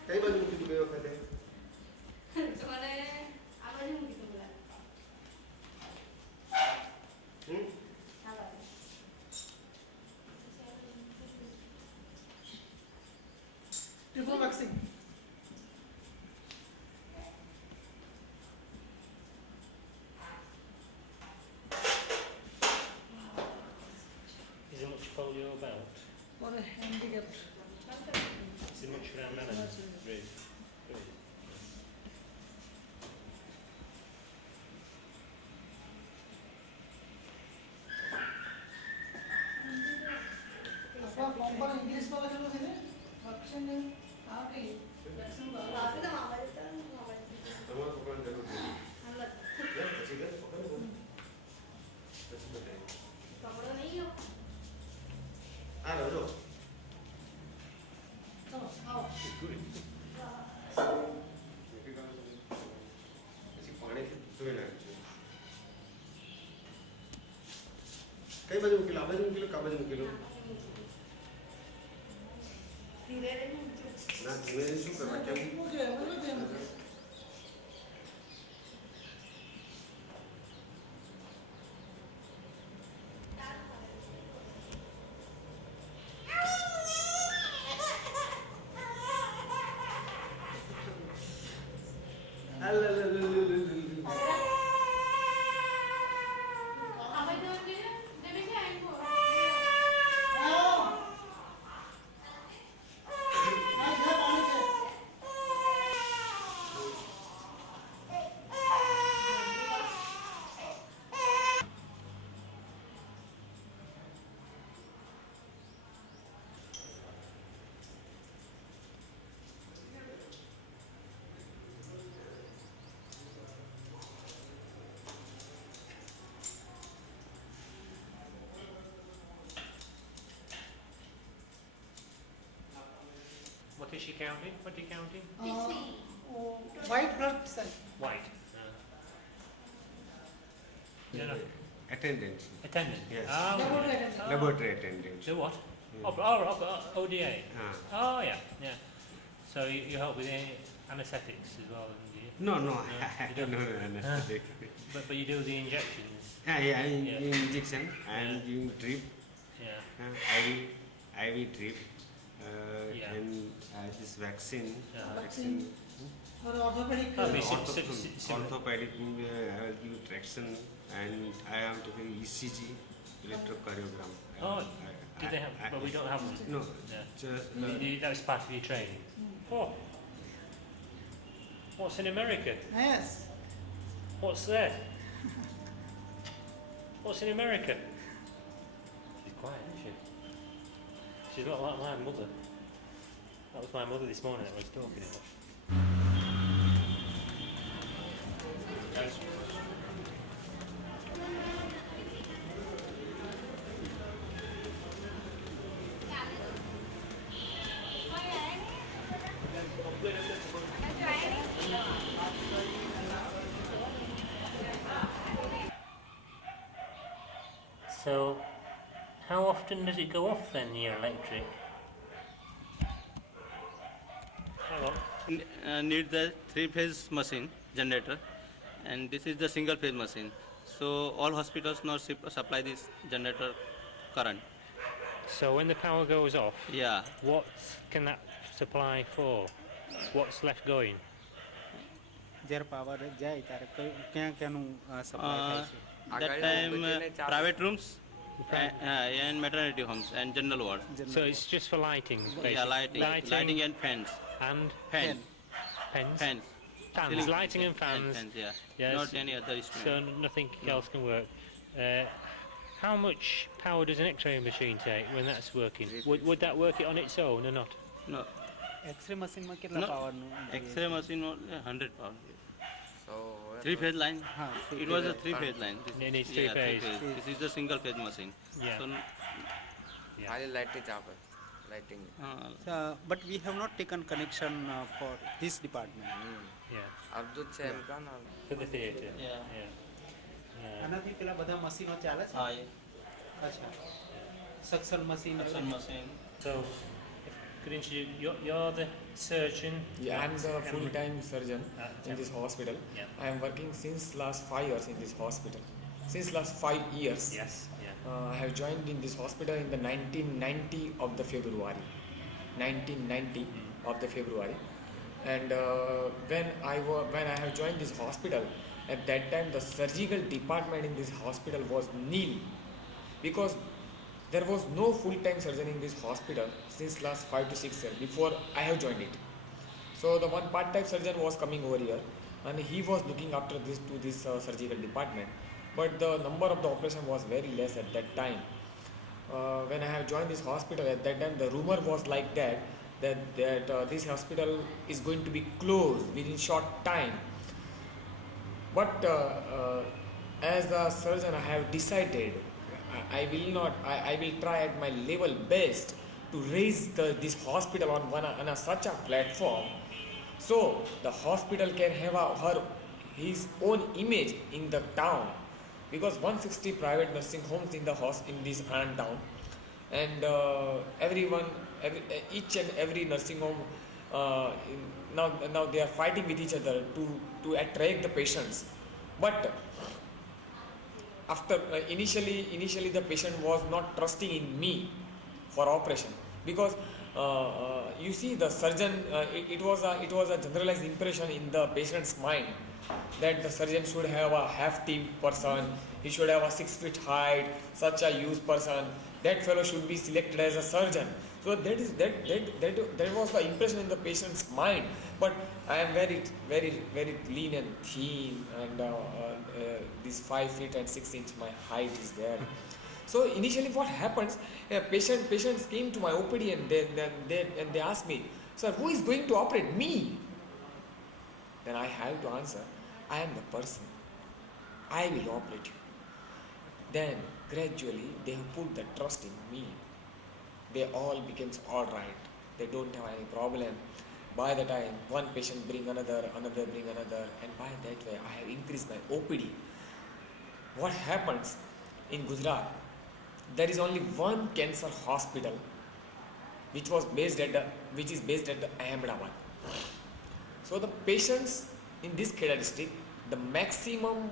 कई बार मुझे गए वक्त है. Triple vaccine. Is there much polio about? For a handicapped. Is there much around Anand? Really? Really? आपका form पर English वाला जो है ना ऑप्शन है कहाँ पे वैक्सीन वाला समझ पकड़ जरूर दे. ये अच्छी है पकड़ लो. अच्छी बताइए. आ लो. चलो आओ ऐसी पानी की तो ना. कई बार मुकिलो, आवाज मुकिलो, काबाज मुकिलो. ना धीमे से शुरू करना चाहिए. Okay okay Allah is she counting? What are you counting? White blood cell. White. No, no. Attendance. Attendant. Yes. Oh, Laboratory yeah. attendant. Laboratory attendance. The what? Yeah. ODA. Ah. Oh, yeah, yeah. So you help with any anaesthetics as well, do you? No, no, you don't. no, anesthetic. But you do the injections. Yeah, Yeah. injection and you drip, Yeah. IV drip, Yeah. and this vaccine, Vaccine. Or orthopedic. Oh, similar. orthopedic, I will give traction, and I am taking ECG, electrocardiogram. Oh, do they have? But we don't have them. No, Yeah. just, That was part of your training. Oh. What's in America? Yes. What's there? What's in America? She's quiet, isn't she? She's not like my mother. That was my mother this morning that I was talking about. So, how often does it go off then, your electric? Hang on. Need the three-phase machine generator, and this is the single-phase machine. So all hospitals now supply this generator current. So when the power goes off, Yeah. what can that supply for? What's left going? જ્યારે power જાય ત્યારે ક્યાં ક્યાંનું supply થાય છે? That time private rooms and maternity homes and general ward. So it's just for lighting, basically. Yeah, lighting and fans. And Fans. pens. Fans. Fans, Ceiling lighting and fans. yeah. Yes. Not any other So instrument. nothing else can work. How much power does an X-ray machine take when that's working? Would that work it on its own or not? No. X ray મશીનમાં કેટલા No. પાવરનું? X-ray machine only 100 power. Three-phase line. It was a three-phase line. It needs three phase. This is the single-phase machine. Yeah. So, But we have not taken connection for this department. Yeah. For the theatre. Yeah. Yeah. આનાથી પેલા બધા મશીનો ચાલે છે? અચ્છા. Suction machine. Suction machine. So, could introduce you're the surgeon. Yeah, I'm the and- full-time surgeon in this hospital. Yeah. I am working since last 5 years in this hospital. Since last 5 years. Yes. Yeah. I have joined in this hospital in the 1990 of the February. 1990 of the February. And when I have joined this hospital, at that time the surgical department in this hospital was nil, because there was no full-time surgeon in this hospital since last 5 to 6 years before I have joined it. So the one part-time surgeon was coming over here, and he was looking after this surgical department. But the number of the operation was very less at that time. When I have joined this hospital, at that time the rumor was like that this hospital is going to be closed within short time. But as a surgeon, I have decided I will try at my level best to raise this hospital on such a platform, so the hospital can have his own image in the town, because 160 private nursing homes in this Anand town, and each and every nursing home now they are fighting with each other to attract the patients. But after initially the patient was not trusting in me for operation, because you see the surgeon, it was a generalized impression in the patient's mind that the surgeon should have a hefty person, he should have a 6 feet height, such a huge person, that fellow should be selected as a surgeon. So that was the impression in the patient's mind. But I am very lean and thin, and this 5 feet and 6 inch my height is there. So initially what happens, patients came to my OPD and they asked me, "Sir, who is going to operate me?" Then I have to answer, "I am the person. I will operate you." Then gradually they have put the trust in me. They all became all right. They don't have any problem. By the time one patient bring another, another bring another, and by that way I have increased my OPD. What happens in Gujarat? There is only one cancer hospital which is based at the Ahmedabad. So the patients in this Kheda district, the maximum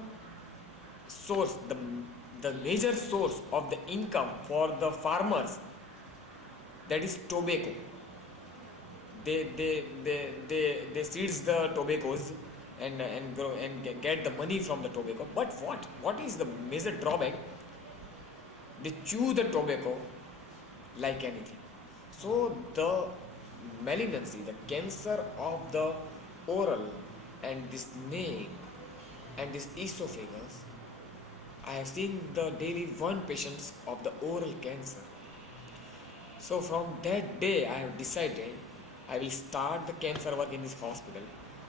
source, the major source of the income for the farmers, that is tobacco. They seeds the tobaccos and grow and get the money from the tobacco. But what is the major drawback? They chew the tobacco like anything. So the malignancy, the cancer of the oral and this neck and this esophagus, I have seen the daily one patients of the oral cancer. So from that day I have decided I will start the cancer work in this hospital.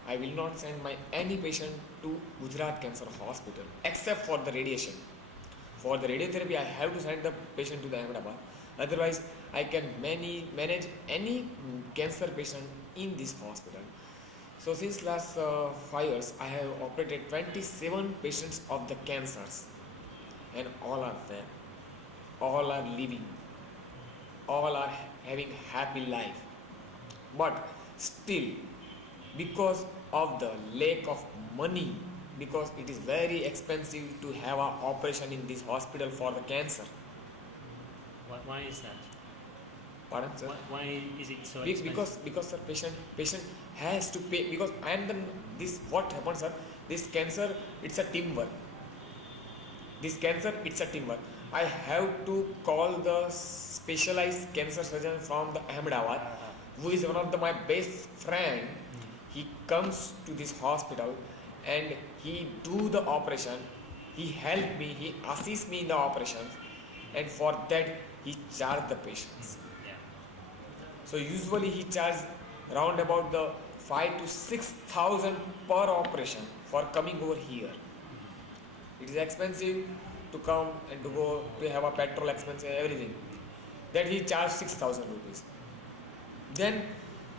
I will not send any patient to Gujarat Cancer Hospital except for the radiation. For the radiotherapy I have to send the patient to the Ahmedabad. Otherwise I can manage any cancer patient in this hospital. So since last 5 years I have operated 27 patients of the cancers, and all are well, all are living, all are having happy life. But still, because of the lack of money, because it is very expensive to have an operation in this hospital for the cancer. Why is that? Pardon, sir? Why is it so expensive? Because sir, patient has to pay, because what happens, sir, this cancer, it's a teamwork. This cancer, it's a teamwork. I have to call the specialized cancer surgeon from the Ahmedabad, who is one of my best friend. He comes to this hospital and he do the operation. He help me, he assists me in the operation, and for that he charge the patients. Yeah. So usually he charge round about the 5,000 to 6,000 per operation for coming over here. It is expensive to come and to go, to have a petrol expense and everything. That he charged 6,000 rupees. Then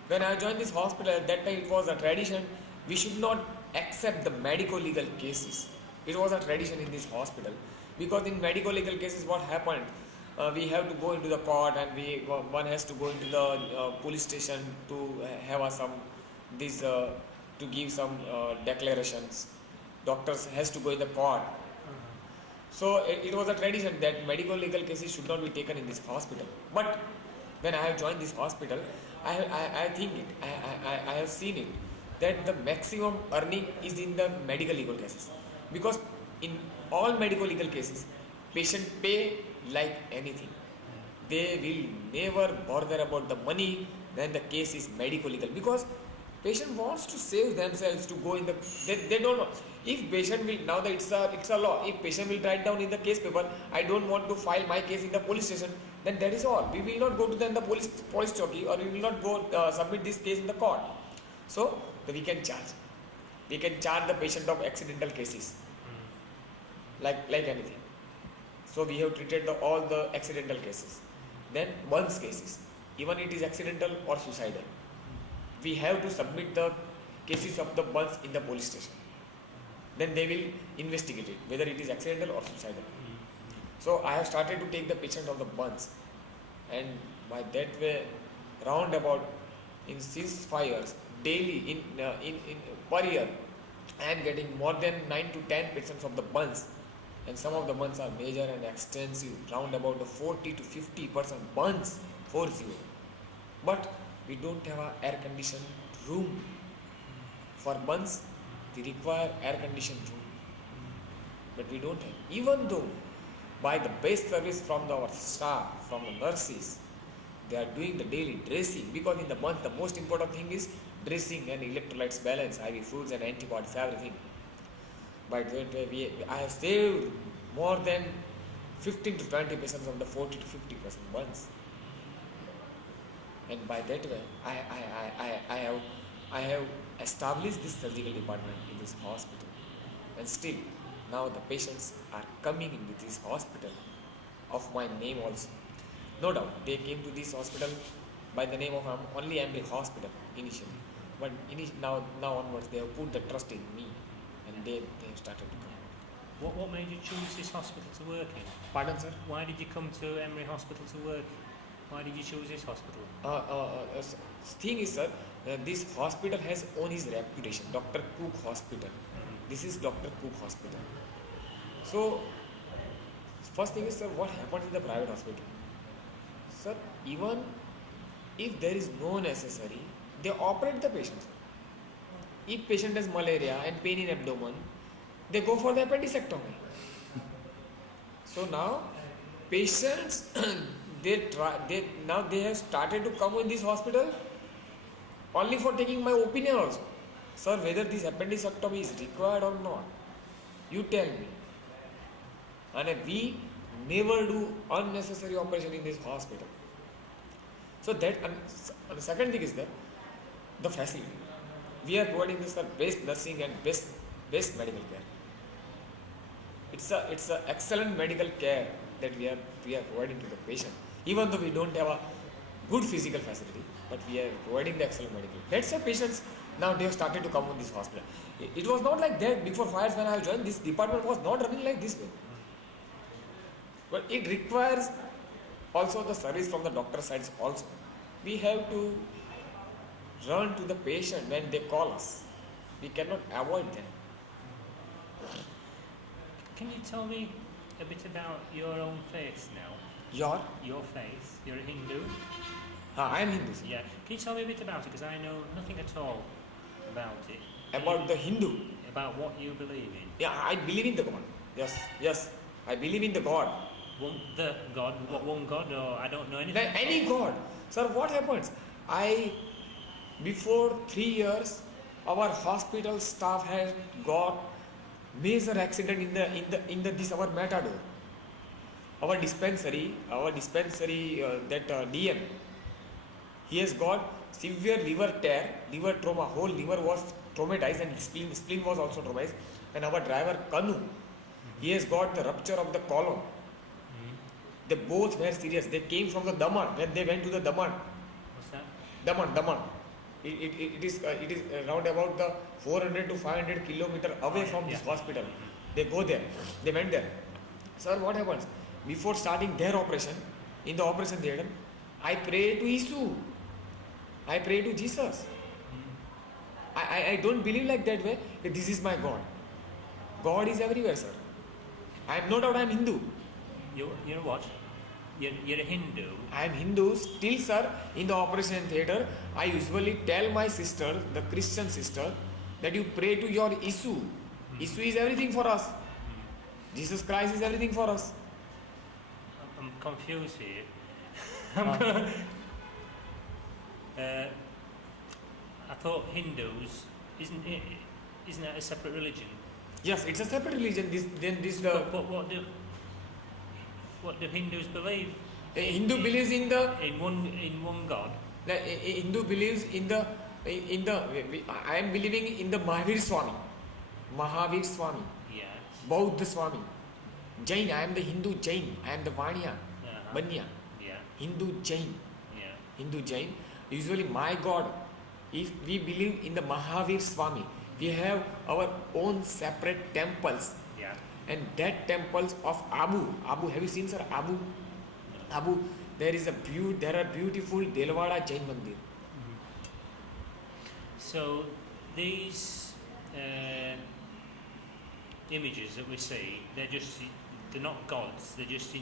when I joined this hospital, at that time it was a tradition, we should not accept the medical legal cases. It was a tradition in this hospital, because in medical legal cases what happened, we have to go into the court, and one has to go into the police station to have to give some declarations. Doctors has to go in the court. So it was a tradition that medical legal cases should not be taken in this hospital. But when I have joined this hospital, I think it, I have seen it, that the maximum earning is in the medical legal cases. Because in all medical legal cases, patient pay like anything. They will never bother about the money when the case is medical legal. Because patient wants to save themselves to go in the, they don't know. If patient will, now that it's a law, if patient will write down in the case paper, I don't want to file my case in the police station, then that is all. We will not go to the police chowki, or we will not go submit this case in the court. So we can charge. We can charge the patient of accidental cases, like anything. So we have treated all the accidental cases. Then burns cases, even it is accidental or suicidal, we have to submit the cases of the burns in the police station. Then they will investigate it, whether it is accidental or suicidal. So I have started to take the patient of the burns, and by that way, round about in 5 years, daily in per year, I am getting more than 9 to 10 patients of the burns, and some of the burns are major and extensive, round about the 40 to 50% burns, 40. But we don't have an air conditioned room. For burns, we require air conditioned room, but we don't have. Even though by the best service from our staff, from the nurses, they are doing the daily dressing, because in the month the most important thing is dressing and electrolytes balance, IV foods and antibiotics, everything. By that way, I have saved more than 15 to 20% of the 40 to 50% burns. And by that way, I have established this surgical department in this hospital, and still now the patients are coming into this hospital of my name also. No doubt they came to this hospital by the name of only Emory Hospital initially. But now onwards they have put the trust in me, and they have started to come. What made you choose this hospital to work in? Pardon, sir? Why did you come to Emory Hospital to work? Why did you choose this hospital? Thing is, sir, this hospital has own his reputation. Dr. Cook Hospital. This is Dr. Cook Hospital. So, first thing is, sir, what happens in the private hospital? Sir, even if there is no necessary, they operate the patient. If patient has malaria and pain in abdomen, they go for the appendicectomy. So now, patients, they have started to come in this hospital only for taking my opinion also. Sir, whether this appendicectomy is required or not, you tell me. And we never do unnecessary operation in this hospital. So that, and the second thing is that the facility. We are providing this the best nursing and best medical care. It's a excellent medical care that we are providing to the patient. Even though we don't have a good physical facility, but we are providing the excellent medical. That's why patients now they have started to come to this hospital. It was not like that before fires when I joined. This department was not running like this way. But it requires also the service from the doctor side also. We have to run to the patient when they call us. We cannot avoid them. Can you tell me a bit about your own faith now? Your faith. You're a Hindu. I am Hindu. Sir. Yeah. Can you tell me a bit about it? Because I know nothing at all about it. About the Hindu? About what you believe in. Yeah, I believe in the God. Yes. I believe in the God. The God? What, one God? Or I don't know anything. Any God. Sir, what happens? Before 3 years, our hospital staff has got major accident in this our matador. Our dispensary, that DM, he has got severe liver tear, liver trauma, whole liver was traumatized and spleen was also traumatized. And our driver Kanu, he has got the rupture of the colon. They both were serious. They came from the Daman. When they went to the Daman. What's that? Daman. It is around about the 400 to 500 kilometer away from this hospital. They go there. They went there. Sir, what happens? Before starting their operation, in the operation theatre, I pray to Isu. I pray to Jesus. I don't believe like that way. That this is my God. God is everywhere, sir. I am no doubt I am Hindu. You're what? You're a Hindu? I am Hindu. Still, sir, in the operation theatre, I usually tell my sister, the Christian sister, that you pray to your Isu. Isu is everything for us. Jesus Christ is everything for us. I'm confused here. I thought Hindus, isn't that a separate religion? Yes, it's a separate religion. What do Hindus believe? A Hindu believes in one God. A Hindu believes I am believing in the Mahavir Swami. Yeah. Bauddha Swami. Jain, I am the Hindu Jain. I am the Vanya. Banya. Yeah. Hindu Jain. Yeah. Hindu Jain. Usually my God, if we believe in the Mahavir Swami, we have our own separate temples. Yeah. And that temples of Abu, have you seen, sir? Abu, there are beautiful Delwada Jain Mandir. So these images that we see, they're not gods, they're just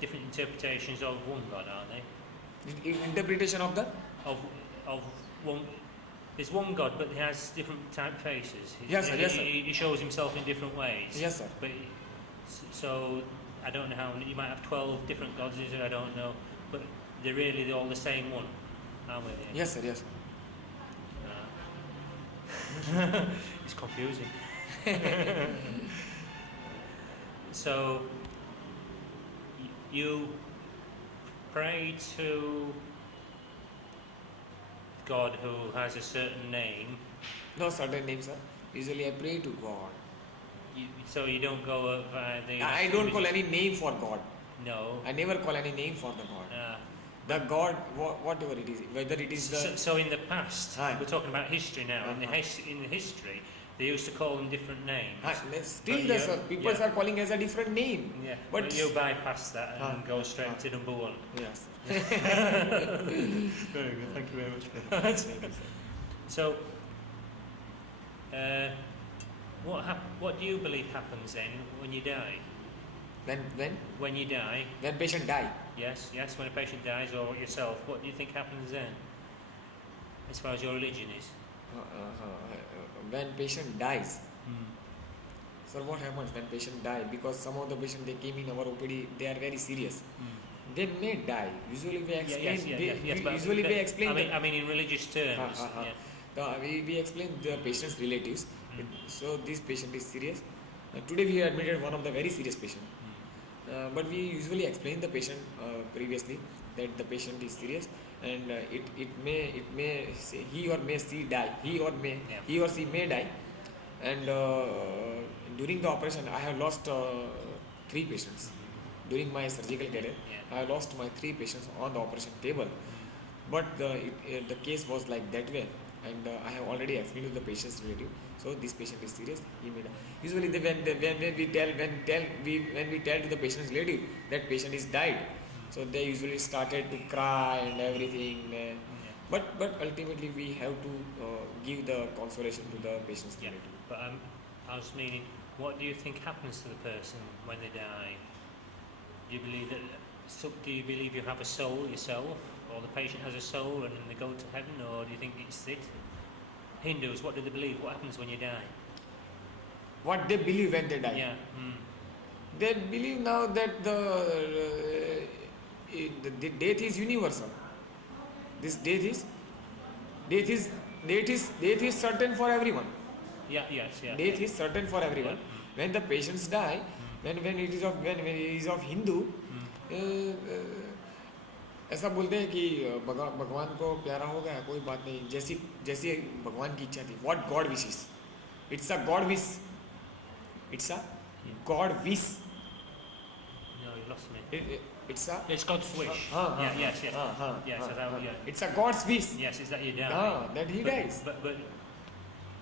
different interpretations of one God, aren't they? Interpretation of the? Of one. There's one God, but he has different type faces. Yes, sir. He shows himself in different ways. Yes, sir. But so I don't know how many. You might have 12 different gods. I don't know, but they're all the same one, aren't we? Yes, sir. Yes. It's confusing. So you pray to God who has a certain name. No certain name, sir. Usually I pray to God. So you don't go via the... I don't call any name for God. No. I never call any name for the God. Ah. The God, whatever it is, whether it is the... So in the past, Aye. we're talking about history now. In the history, they used to call them different names. Still, people are calling as a different name. Yeah. But you bypass that and go straight to number one. Yes. Very good. Thank you very much for that. So, what do you believe happens then when you die? When you die. When patient die. Yes. When a patient dies, or yourself, what do you think happens then? As far as your religion is. When patient dies. So what happens when patient die? Because some of the patients they came in our OPD, they are very serious. They may die. Usually we explain. We explain. I mean in religious terms. We explain the patient's relatives. So this patient is serious. Today we admitted one of the very serious patient. But we usually explain the patient previously that the patient is serious, and it may say he or she may die, and during the operation I have lost 3 patients. During my surgical career, I have lost my 3 patients on the operation table, but the case was like that way, and I have already explained to the patient's relative. So this patient is serious. He may die. Usually, when we tell to the patient's relative that patient is died, so they usually started to cry and everything. But ultimately, we have to give the consolation to the patient's relative. But I was meaning, what do you think happens to the person when they die? Do you believe that? Do you believe you have a soul yourself, or the patient has a soul and they go to heaven, or do you think it's it? Hindus, what do they believe? What happens when you die? What they believe when they die? Yeah. They believe now that the death is universal. This death is certain for everyone. Yes. Death is certain for everyone. When the patients die, when it is of Hindu, ऐसा बोलते हैं कि भगवान को प्यारा हो गया, कोई बात नहीं, जैसी भगवान की इच्छा थी. What God wishes. It's a God wish. It's a God wish. No, you lost me. It's God's wish. Yes. It's a God's wish. Yes, is that you die. That he dies. But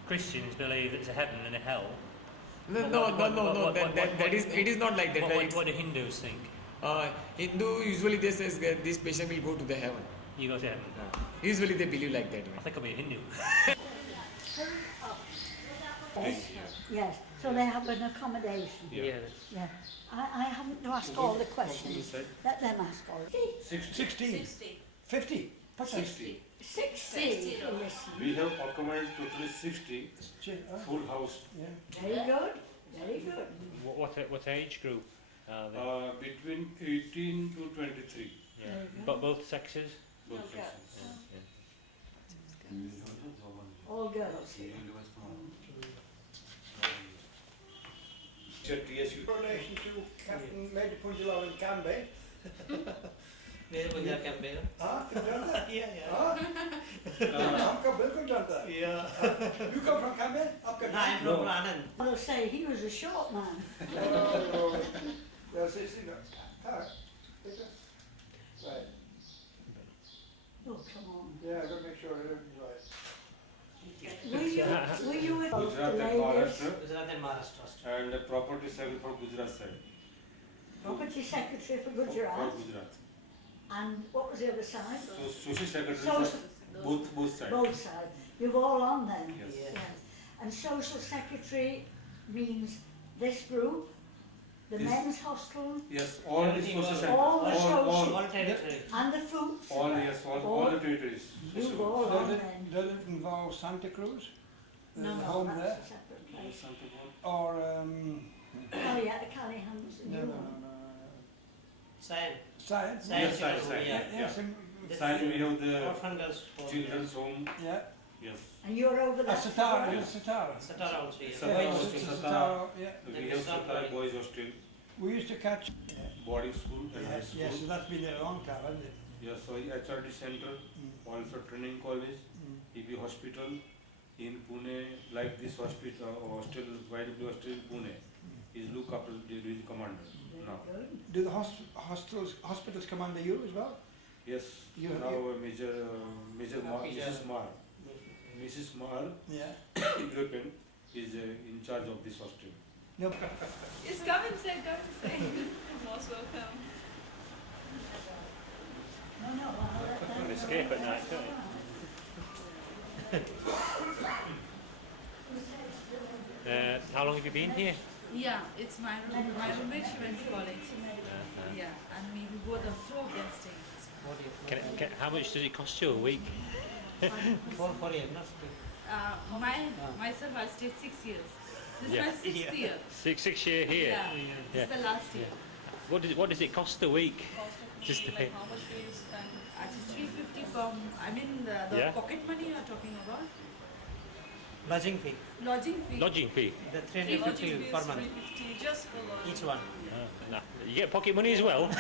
Christians believe there's a heaven and a hell. No. It is not like that. What do Hindus think? Hindu usually they says that this patient will go to the heaven. You go to heaven. Usually they believe like that. I think I'll be a Hindu. Yes, so they have an accommodation. Yes. Yeah. I haven't to ask all the questions. Let them ask all. 60. 50. 60. 60. We have occupied totally 60 full house. Very good. Very good. What age group are they? Between 18 to 23. But both sexes? Both sexes. All girls. Relation to Captain Major Punjalal and Canby. मेरे को क्या कैंपे का? हाँ, तुम जानते? Yeah. हाँ? हमका बिल्कुल जानता है. You come from Canby? आपका? No, I'm from Anand. I'll say he was a short man. Well, see, no. Right. Oh, come on. Yeah, I've got to make sure everything's right. Were you with the Gujarat and ladies? Maharashtra. Gujarat and Maharashtra. And the property secretary for Gujarat side. Property secretary for For Gujarat. Gujarat. And what was the other side? So social secretary Social- for both sides. Both sides. You've all on then? Yes. And social secretary means this group, the This- men's hostel, Yes, all the social secretary. all the social, All territory. and the fruits. All the territories. You've all on then. Does it involve Santa Cruz? No, The no, home there? that's a separate place. Or, Callihans. no. Science. Science? Yes, science. Yes. Science, we have the Orphan girls home. children's home. Yeah. Yes. And you're over there? Satara, Satara. Satara also. Yeah. Satara hostel, Satara, yeah. We have Satara boys hostel, We used to catch. boarding school and high Yes, school. yes, so that's been there a long time, hasn't it? Yes, so HRD center, also training college, EB hospital in Pune, like this hospital, hostel, YW hostel in Pune. He's look after the division commander now. Do the hospitals come under you as well? Yes, You- now you- Major Mrs. Mar, Yeah. European, is in charge of this hospital. No. Just come and say, come and say. Most welcome. No, no, You can escape at night, can't you? How long have you been here? Yeah, it's my roommate, she went to college. Yeah, and we both are so against it. How much does it cost you a week? Myself, I stayed 6 years. This is Yeah. my 6th year. Six year here. Yeah, this is the last year. What does it cost a week? Just to pay. How much do you spend? Actually, 350 I mean, the Yeah. pocket money you are talking about? Lodging fee. Lodging fee. Lodging fee. The 350 per month. 350 just for lodging. Each one. Nah. You get pocket money as well.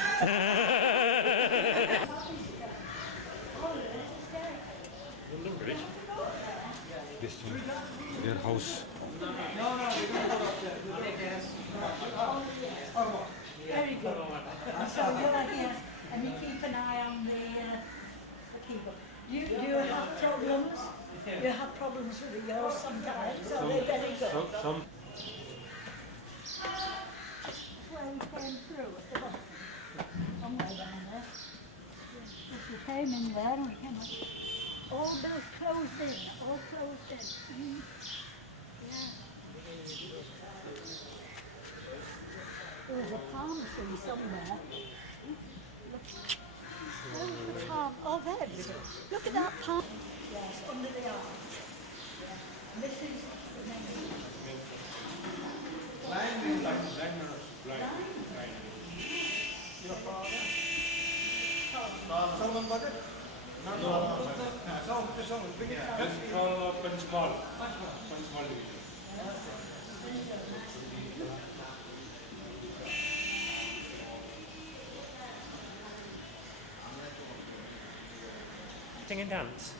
This one, their house. Very good. And so you're here and you keep an eye on the people. Do you have problems? You have problems with the girls sometimes, so they're very good. Some. Where we came through at the bottom. Somewhere down there. If we came in there and we came up. All those closed in, all closed in. Yeah. There's a pharmacy somewhere. Look, oh, there it is. Look at that palm. Yes, under the arch. And this is the main. Blind means blind. Your father? Solomon Bucket? No. Solomon, big That's called Panchmal. Panchmal division. Sing and dance.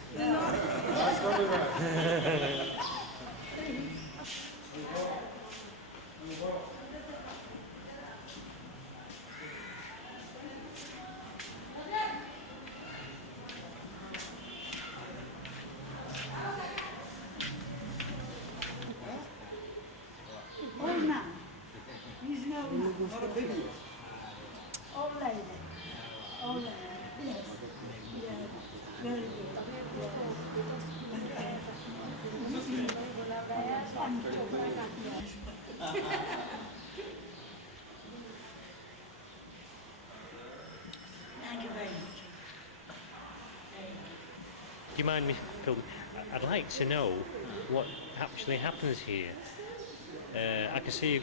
Old man. He's no man. Not a baby. Old lady. Old lady. Yes. Yeah. Very good. Thank you very much. Do you mind me, Phil? I'd like to know what actually happens here. I can see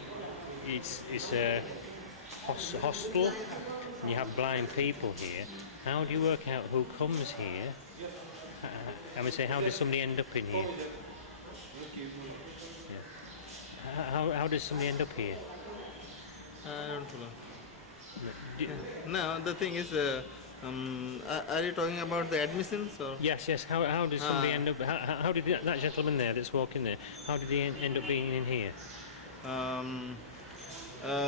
it's a hospital, and you have blind people here. How do you work out who comes here? I would say, how does somebody end up in here? Yeah. How does somebody end up here? I don't know. Do- No, the thing is, are you talking about the admissions or? Yes. How does somebody end up? How did that gentleman there that's walking there? How did he end up being in here?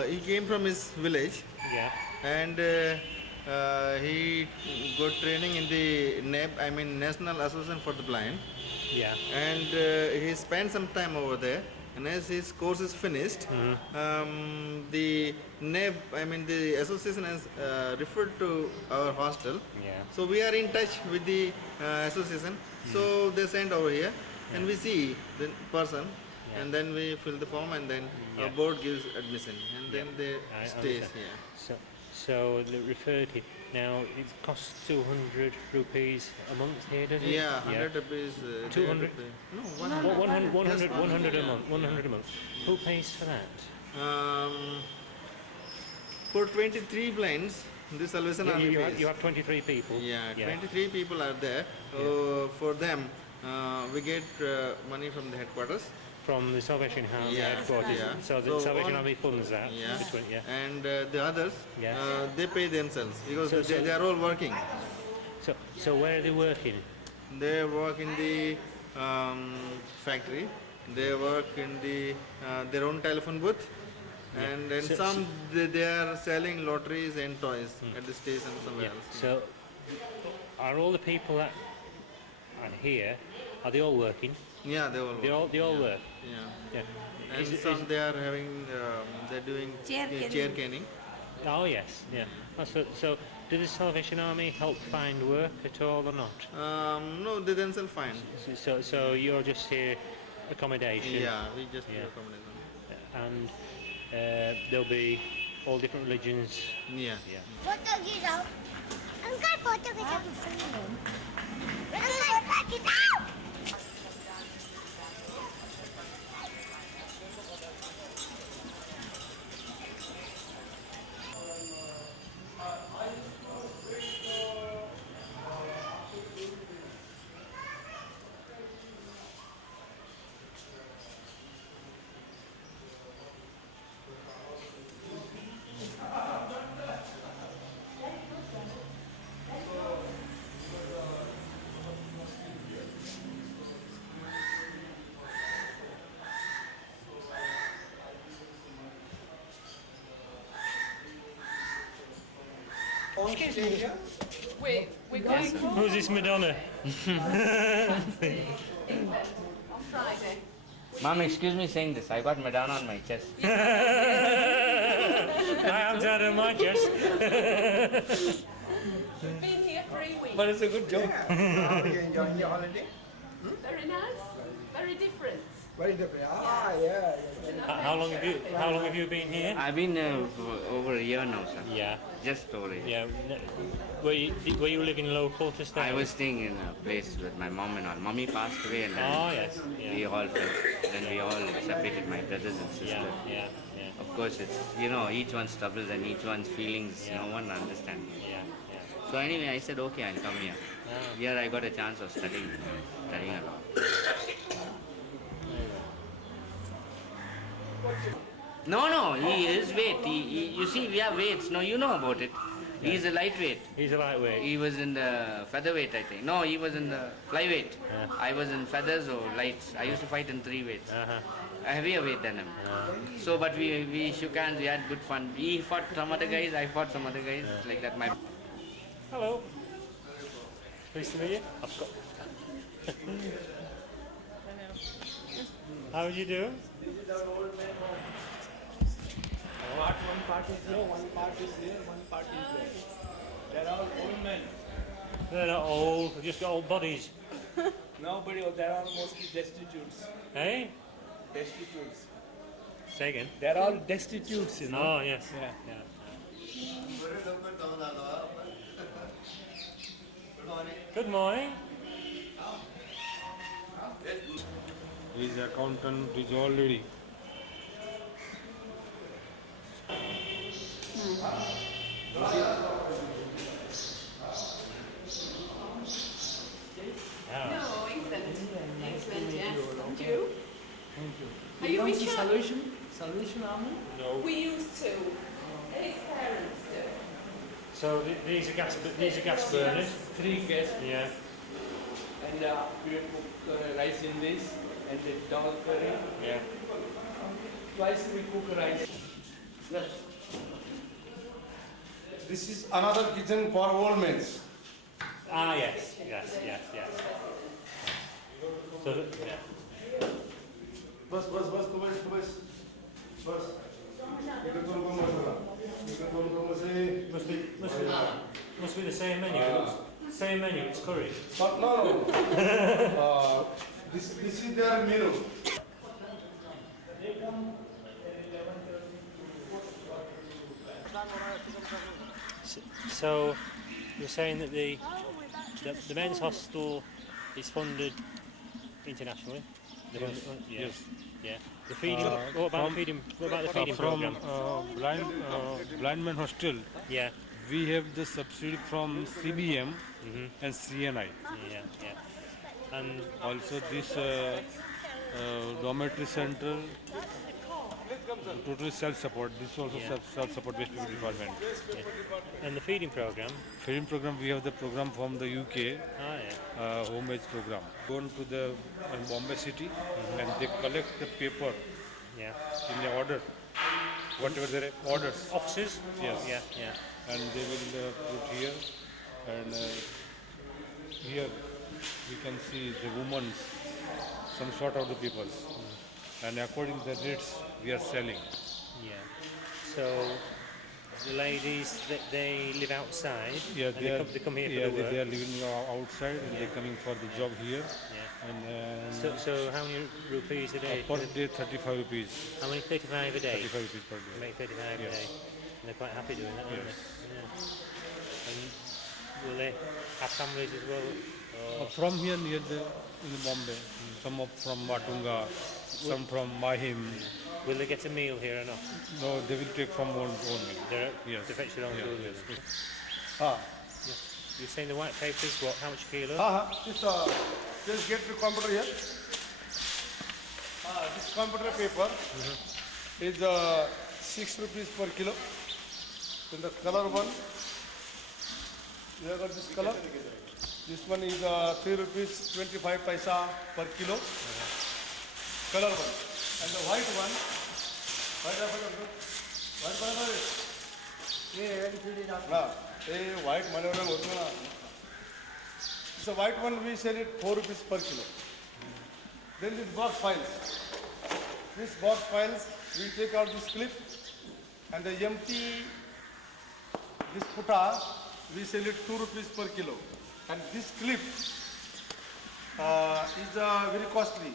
He came from his village. Yeah. And he got training in the NAB, I mean National Association for the Blind. Yeah. And he spent some time over there. And as his course is finished, the NAB, I mean the association has referred to our hostel. Yeah. So we are in touch with the association. So they send over here, and we see the person, and then we fill the form, and then our board gives admission, and then they stay here. So they referred to. Now it costs 200 rupees a month here, does it? Yeah, 100 rupees. 200. No, 100 100 a month. 100 a month. Who pays for that? For 23 blinds, this Salvation Army pays. You have 23 people. Yeah, 23 people are there. For them, we get money from the headquarters. From the Salvation Army headquarters. Yeah. So the Salvation Army funds that. Yeah. Between, And the others, they pay themselves because they are all working. So where are they working? They work in the factory. They work in the their own telephone booth, And then So- some they are selling lotteries and toys at the station somewhere Yeah. else. So, are all the people that are here? Are they all working? Yeah, they all They all yeah. work. Yeah. Yeah. And Is- some is- they are having they're doing chair caning. Oh yes, yeah. That's what, so, did the Salvation Army help find work at all or not? No, they themselves fine. So you're just here accommodation. Yeah, we just do accommodation. And there'll be all different religions. Yeah. Yeah. Photo खिचाओ uncle photo खिचाओ uncle photo खिचाओ We're going home Who's this Madonna? on Friday. Mom, excuse me saying this. I got Madonna on my chest. I have that on my chest. We've been here 3 weeks. But it's a good joke. How are you enjoying your holiday? Very nice, very different. Very different. Ah, yeah. How long have you been here? I've been for over a year now, sir. Yeah. Just over a year. Yeah. Were you living local to stay? I was staying in a place with my mom and all. Mommy passed away and then Oh yes. Yeah. we all fell. Then we all separated, my brothers and sisters. Yeah. Of course, it's, each one's troubles and each one's feelings, no one understands. Yeah. So anyway, I said, okay, I'll come here. Here I got a chance of studying a lot. No, he is weight. You see, we have weights. No, you know about it. He's a lightweight. He's a lightweight. He was in the featherweight, I think. No, he was in the flyweight. I was in feathers or lights. I used to fight in 3 weights. A heavier weight than him. So, but we shook hands. We had good fun. He fought some other guys. I fought some other guys. Like that. Hello. Pleased to meet you. I've got. How are you doing? One part is here, one part is here, one part is there. They're all old men. They're not old. They've just got old bodies. Nobody, they're all mostly destitutes. Hey? Destitutes. Say again. They're all destitutes, you know. Oh yes. Yeah. Good morning. His accountant is already. No, England. England, yes. And you? Thank you. Are you belong in to charge? Salvation Army? No. We used to. His parents do. So these are gas burners. 3 gas. Yeah. And we cook rice in this and the dal curry. Yeah. Twice we cook rice. Yes. This is another kitchen for old men. Ah yes. So yeah. बस इधर दोनों को मसाला Must be the same menu. Same menu. It's curry. no. This is their menu. So you're saying that the men's hostel is funded internationally? Yes. Yeah. The feeding. What about the feeding? What about the feeding program? Blind man hostel. Yeah. We have the subsidy from CBM and CNI. Yeah. And also this dormitory center, totally self-support. This is also self-support based people department. And the feeding program? Feeding program, we have the program from the UK, homemade program. Go to the Bombay city and they collect the paper in the order whatever their orders. Officers? Yes. Yeah, yeah. And they will put here, and here we can see the women's, some sort of the people's, and according to the rates we are selling. Yeah. So the ladies, they live outside. Yeah, and they come here for the work. they are living outside and they're coming for the job here. Yeah. And So how many rupees a day? per day 35 rupees. How many? 35 a day? 35 rupees per day. You make 35 a Yes. day. And they're quite happy doing that, aren't Yes. they? Yeah. And will they have families as well? Or? From here near in Bombay, some from Matunga, some from Mahim. Will they get a meal here or not? No, they will take from own meal. Yes. To fetch their own food with them. Ah. You're saying the white papers, what, how much a kilo? Just get the computer here. This computer paper is 6 rupees per kilo. Then the color one, you have got this color. This one is 3 rupees 25 paisa per kilo. Color one. And the white one, white one. So white one we sell it 4 rupees per kilo. Then this box files. This box files, we take out this clip and the empty, this puta, we sell it 2 rupees per kilo. And this clip is very costly,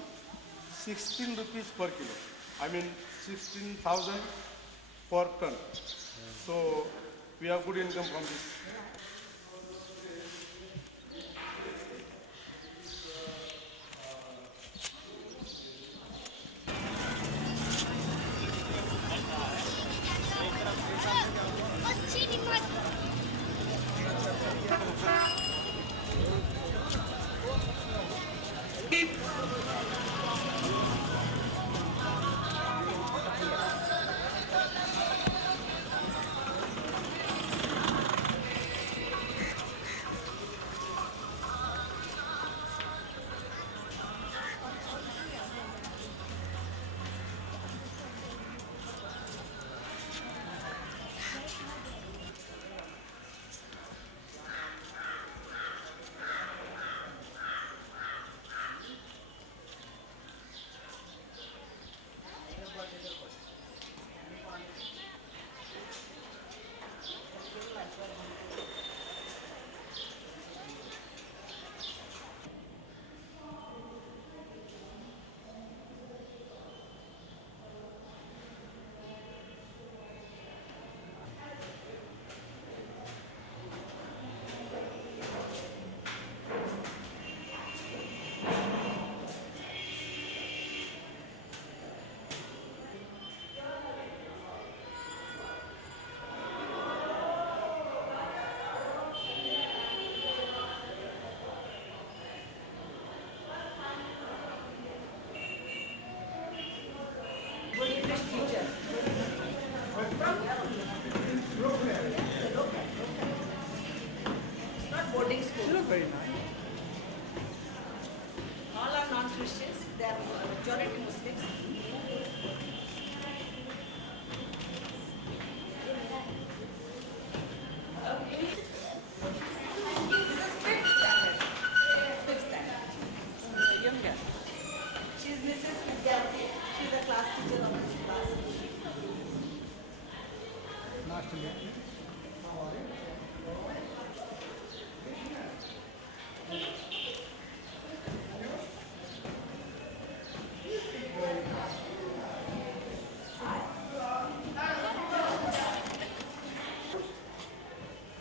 16 rupees per kilo. I mean 16,000 per ton. So we have good income from this. Not boarding school. You look very nice. All are non-Christians. They are majority Muslims. Okay. This is fifth standard. Fifth standard. Younger. She's Mrs. Vidyarthi. She's a class teacher of this class. Nice to meet you. How are you?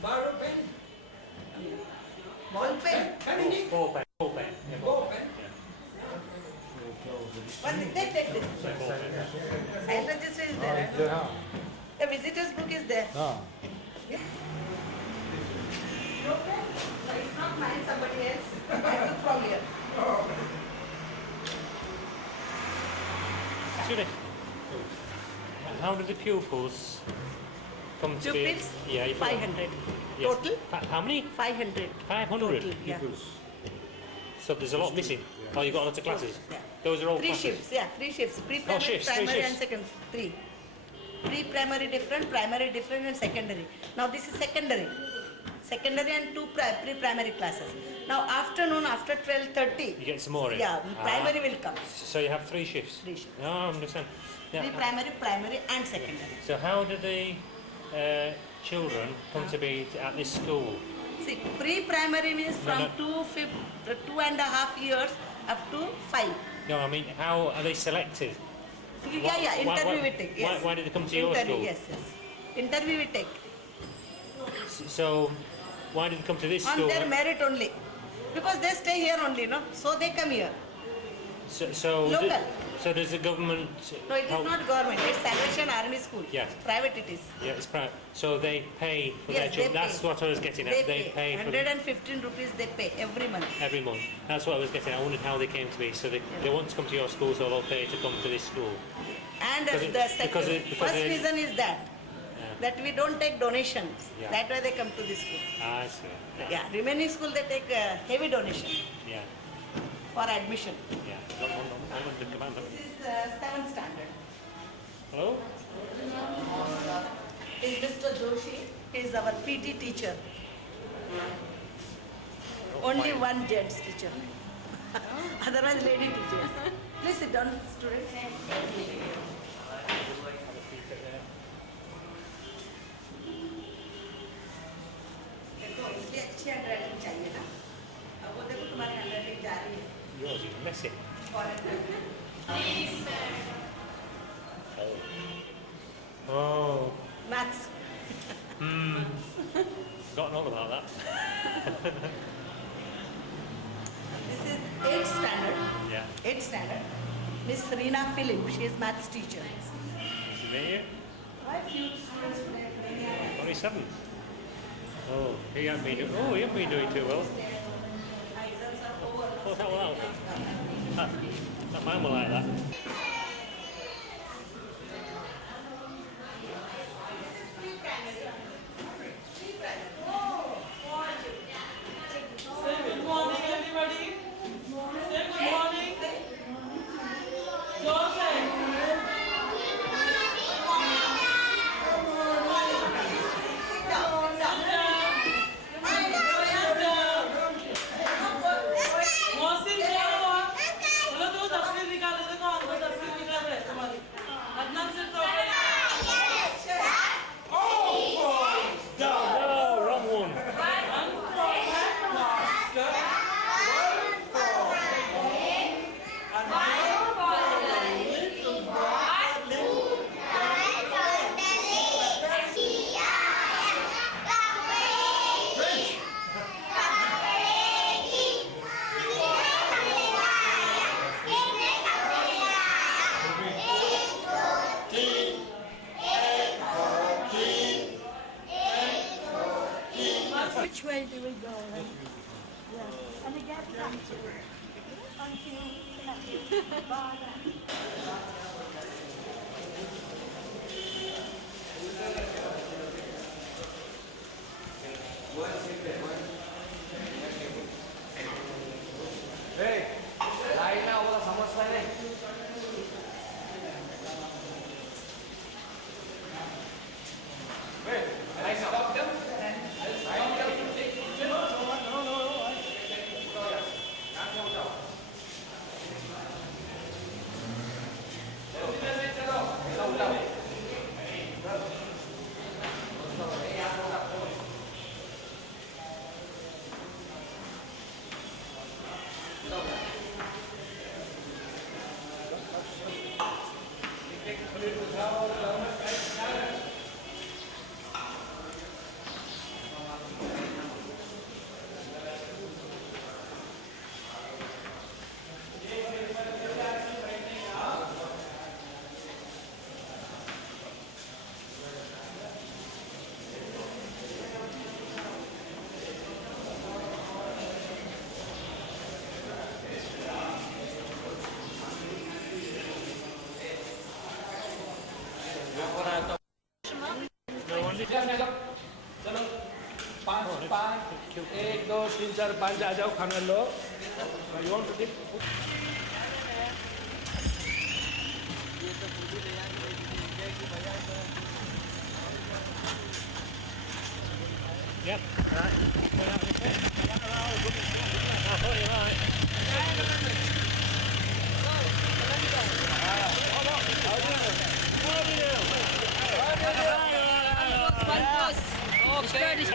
Borrow pen? Ball pen. Ball pen. Ball pen. Yeah, ball pen. One thing, take this. Sign register is there. The visitor's book is there. Yeah. Okay. So it's not mine, somebody else. I took from here. Should how do the pupils come to be? Pupils? Yeah, you put- 500. Yes. Total? How many? 500. 500 Total, yeah. pupils. So there's a lot missing. Oh, you've got lots of classes. Yeah. Those are all Three classes. shifts, yeah, 3 shifts. Pre-primary, shifts, three primary shifts. and second, 3. Pre-primary different, primary different and secondary. Now this is secondary. Secondary and two pre-primary classes. Now afternoon after 12:30. You get some more in? Yeah, primary will come. So you have 3 shifts? 3 shifts. No, I understand. Yeah. Pre-primary, primary and secondary. So how do the children come to be at this school? See, pre-primary means from 2.5 years up to 5. No, I mean, how are they selected? Yeah, interview we take. Yes. Why did they come to your school? Yes. Interview we take. So, why did they come to this school? On their merit only. Because they stay here only, no? So they come here. So Local. So does the government... No, it is not government. It's Salvation Army School. Yes. Private it is. Yeah, it's private. So they pay for their Yes, children. they That's pay. what I was getting at. They pay. for 115 rupees they pay every month. every month. That's what I was getting at. I wondered how they came to be. So they want to come to your school, so they'll pay to come to this school. And Because the because first they- reason is that we don't take donations. Yeah. That way they come to this school. I see. Yeah, remaining school they take heavy donation Yeah. for admission. Yeah. The commander. This is 7th standard. Hello? Is Mr. Joshi. He is our PT teacher. Only one gents teacher. Otherwise lady teacher. Please sit down, student. देखो इसलिए अच्छी handwriting चाहिए ना अब वो देखो तुम्हारी handwriting जा रही है Yours is messy. Oh. Maths. Forgotten all about that. This is 8th standard. Yeah. 8th standard. Miss Reena Philip, she is maths teacher. Nice to meet you. Why few students today? 27. Oh, he hasn't been doing too well. Exams are over. What's that one out? That mine were like that. Good morning, everybody. Say good morning. Joseph. No, wrong one. Which way do we go? Yeah. And again, thank you. Bye. Line ना वो समझता है नहीं stop them. चलो 1 2 3 4 5 आ जाओ खाना लो you want to take ये तो पूरी ले जाएंगे Yep. Right. Put out the pen. I'll put it right. Oh, there it is.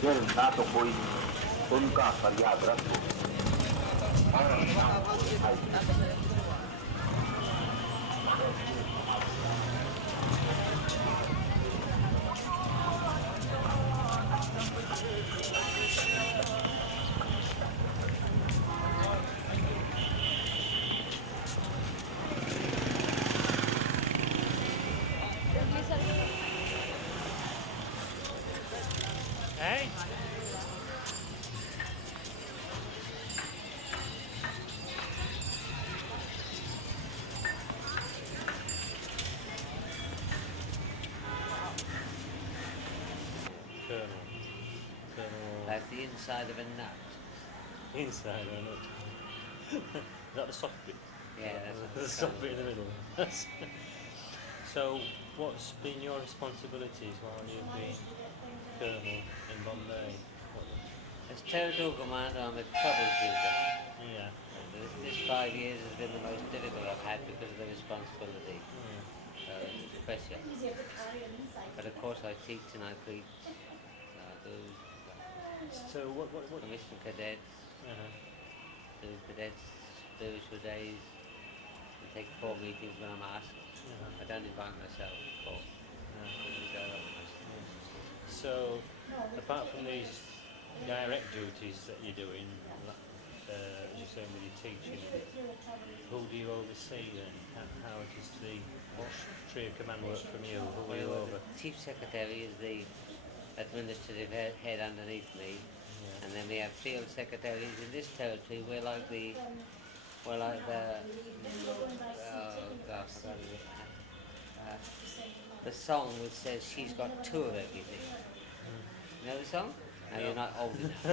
फिर ना तो कोई उनका फरियाद रखो Hey? That's the inside of a nut. Inside or not? Is that the soft bit? Yeah, that's the soft bit in the middle. So, what's been your responsibilities while you've been Colonel in Bombay? As Territorial Commander, I'm a troubleshooter. Yeah. And this 5 years has been the most difficult I've had because of the responsibility. Pressure. But of course I teach and I preach. I do So what commission cadets, do cadets spiritual days, and take 4 meetings when I'm asked. I don't invite myself, of course. So, apart from these direct duties that you're doing, as you're saying with your teaching, who do you oversee then? How does the tree of command work from you? Who are you over? The Chief Secretary is the administrative head underneath me, and then we have field secretaries. In this territory, we're like the the song which says she's got 2 of everything. You know the song? No, you're not old enough.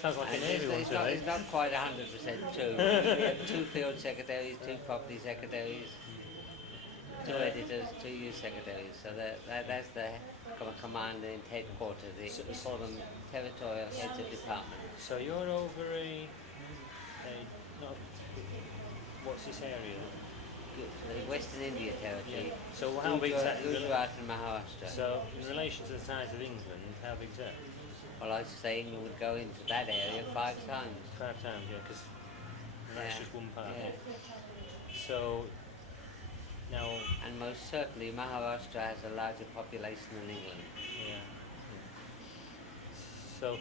Sounds like And an Navy one, it's not quite 100% true. We have 2 field secretaries, 2 property secretaries, 2 editors, 2 youth secretaries. So that's the command and headquarters. They call them territorial heads of department. So you're over what's this area? The Western India territory. Yeah. So how big is that? Gujarat and Maharashtra. So in relation to the size of England, how big is that? Well, I'd say England would go into that area 5 times. 5 times, yeah, because that's just one part. Yeah. So now, and most certainly Maharashtra has a larger population than England. Yeah. So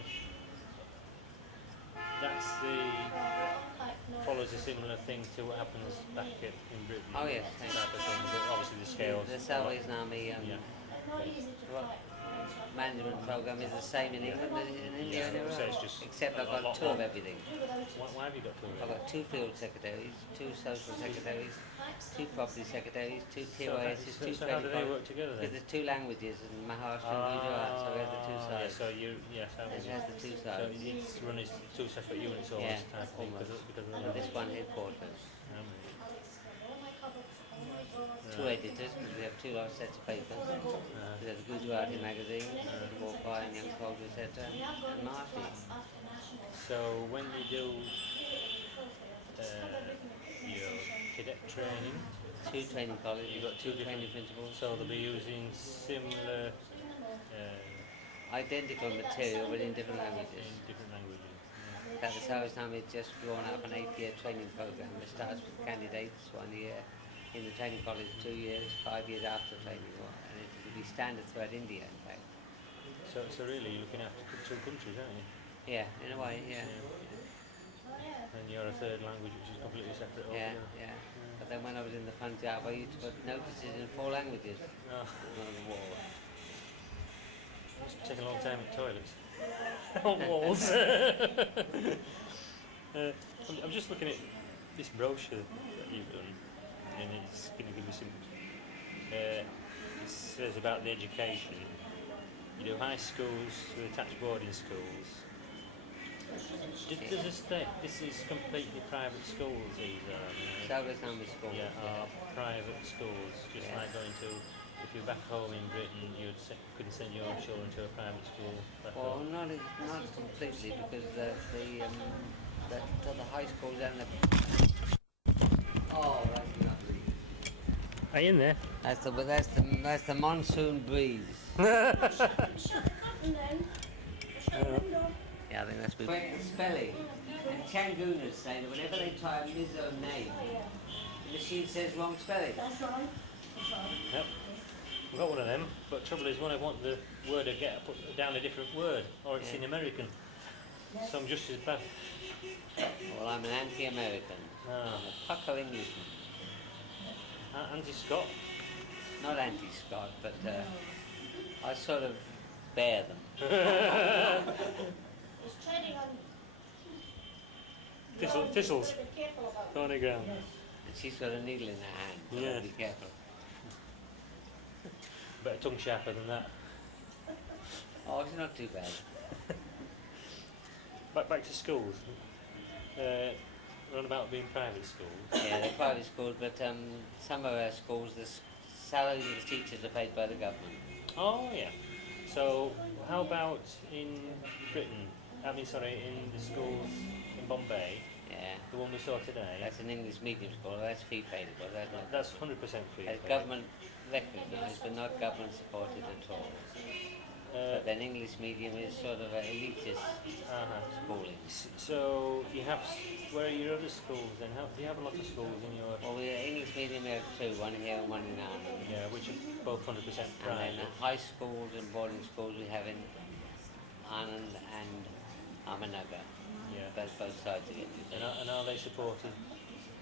that's follows a similar thing to what happens back in Britain. Oh yes, type of thing, but obviously the scales. The Salvation Army management program is the same in England as in India. So it's just except I've got 2 of everything. Why have you got 2 of everything? I've got 2 field secretaries, 2 social secretaries, 2 property secretaries, 2 TOSs, 2 so how do they work together then? Because there's 2 languages in Maharashtra and Gujarat, so we have the 2 sides. Yeah, so it has the 2 sides. So it's run as 2 separate units almost type thing because And this one headquarters. 2 editors, because we have 2 large sets of papers. We have the Gujarati magazine, Walkway and Young Soldier, etc. and Marty. So when you do your cadet training. 2 training colleges. You've got 2 training different principals. So they'll be using similar Identical material but in different languages. in different languages. At the South Time it's just drawn up an 8-year training program. It starts with candidates 1 year in the training college, 2 years, 5 years after training, and it will be standard throughout India, in fact. So really you're looking after 2 countries, aren't you? Yeah, in a way, yeah. And you're a third language which is completely separate Yeah, altogether. yeah. But then when I was in the Punjab, I used to put notices in 4 languages Oh. on the wall. Must take a long time at toilets. On walls. I'm just looking at this brochure that you've done, and it's going to give me some. It says about the education. You do high schools with attached boarding schools. Does this state this is completely private schools? These are. South Islamic schools. Yeah, are private schools, just like going to. If you're back home in Britain, couldn't send your children to a private school. Well, not completely, because the high schools and the. Oh, that's lovely. Are you in there? That's the monsoon breeze. Uh, Yeah, I think that's good. Spelling. And Changunas say that whenever they try a Mizo name, the machine says wrong spelling. That's right. Yep. I've got one of them, but trouble is when I want the word again, I put down a different word, or it's in American. So I'm just as bad. Well, I'm an anti-American. I'm a pucker Englishman. Anti-Scot? Not anti-Scot, but I sort of bear them. Thistles. On the ground. And she's got a needle in her hand. So Yeah. be careful. Better tongue sharper than that. Oh, it's not too bad. Back to schools. We're on about being private schools. Yeah, they're private schools, but some of our schools, the salaries of the teachers are paid by the government. Oh yeah. So how about in Britain? In the schools in Bombay. Yeah. The one we saw today. That's an English medium school. That's fee paid, but that's not. That's 100% free. That's government recognised, but not government supported at all. But then English medium is sort of an elitist schooling. So you have, where are your other schools then? Do you have a lot of schools in your... Well, we English medium we have 2, one here and one in Anand. Yeah, which are both 100% private. And then the high schools and boarding schools we have in Anand and Ahmednagar. Yeah. Both sides of it. And are they supported?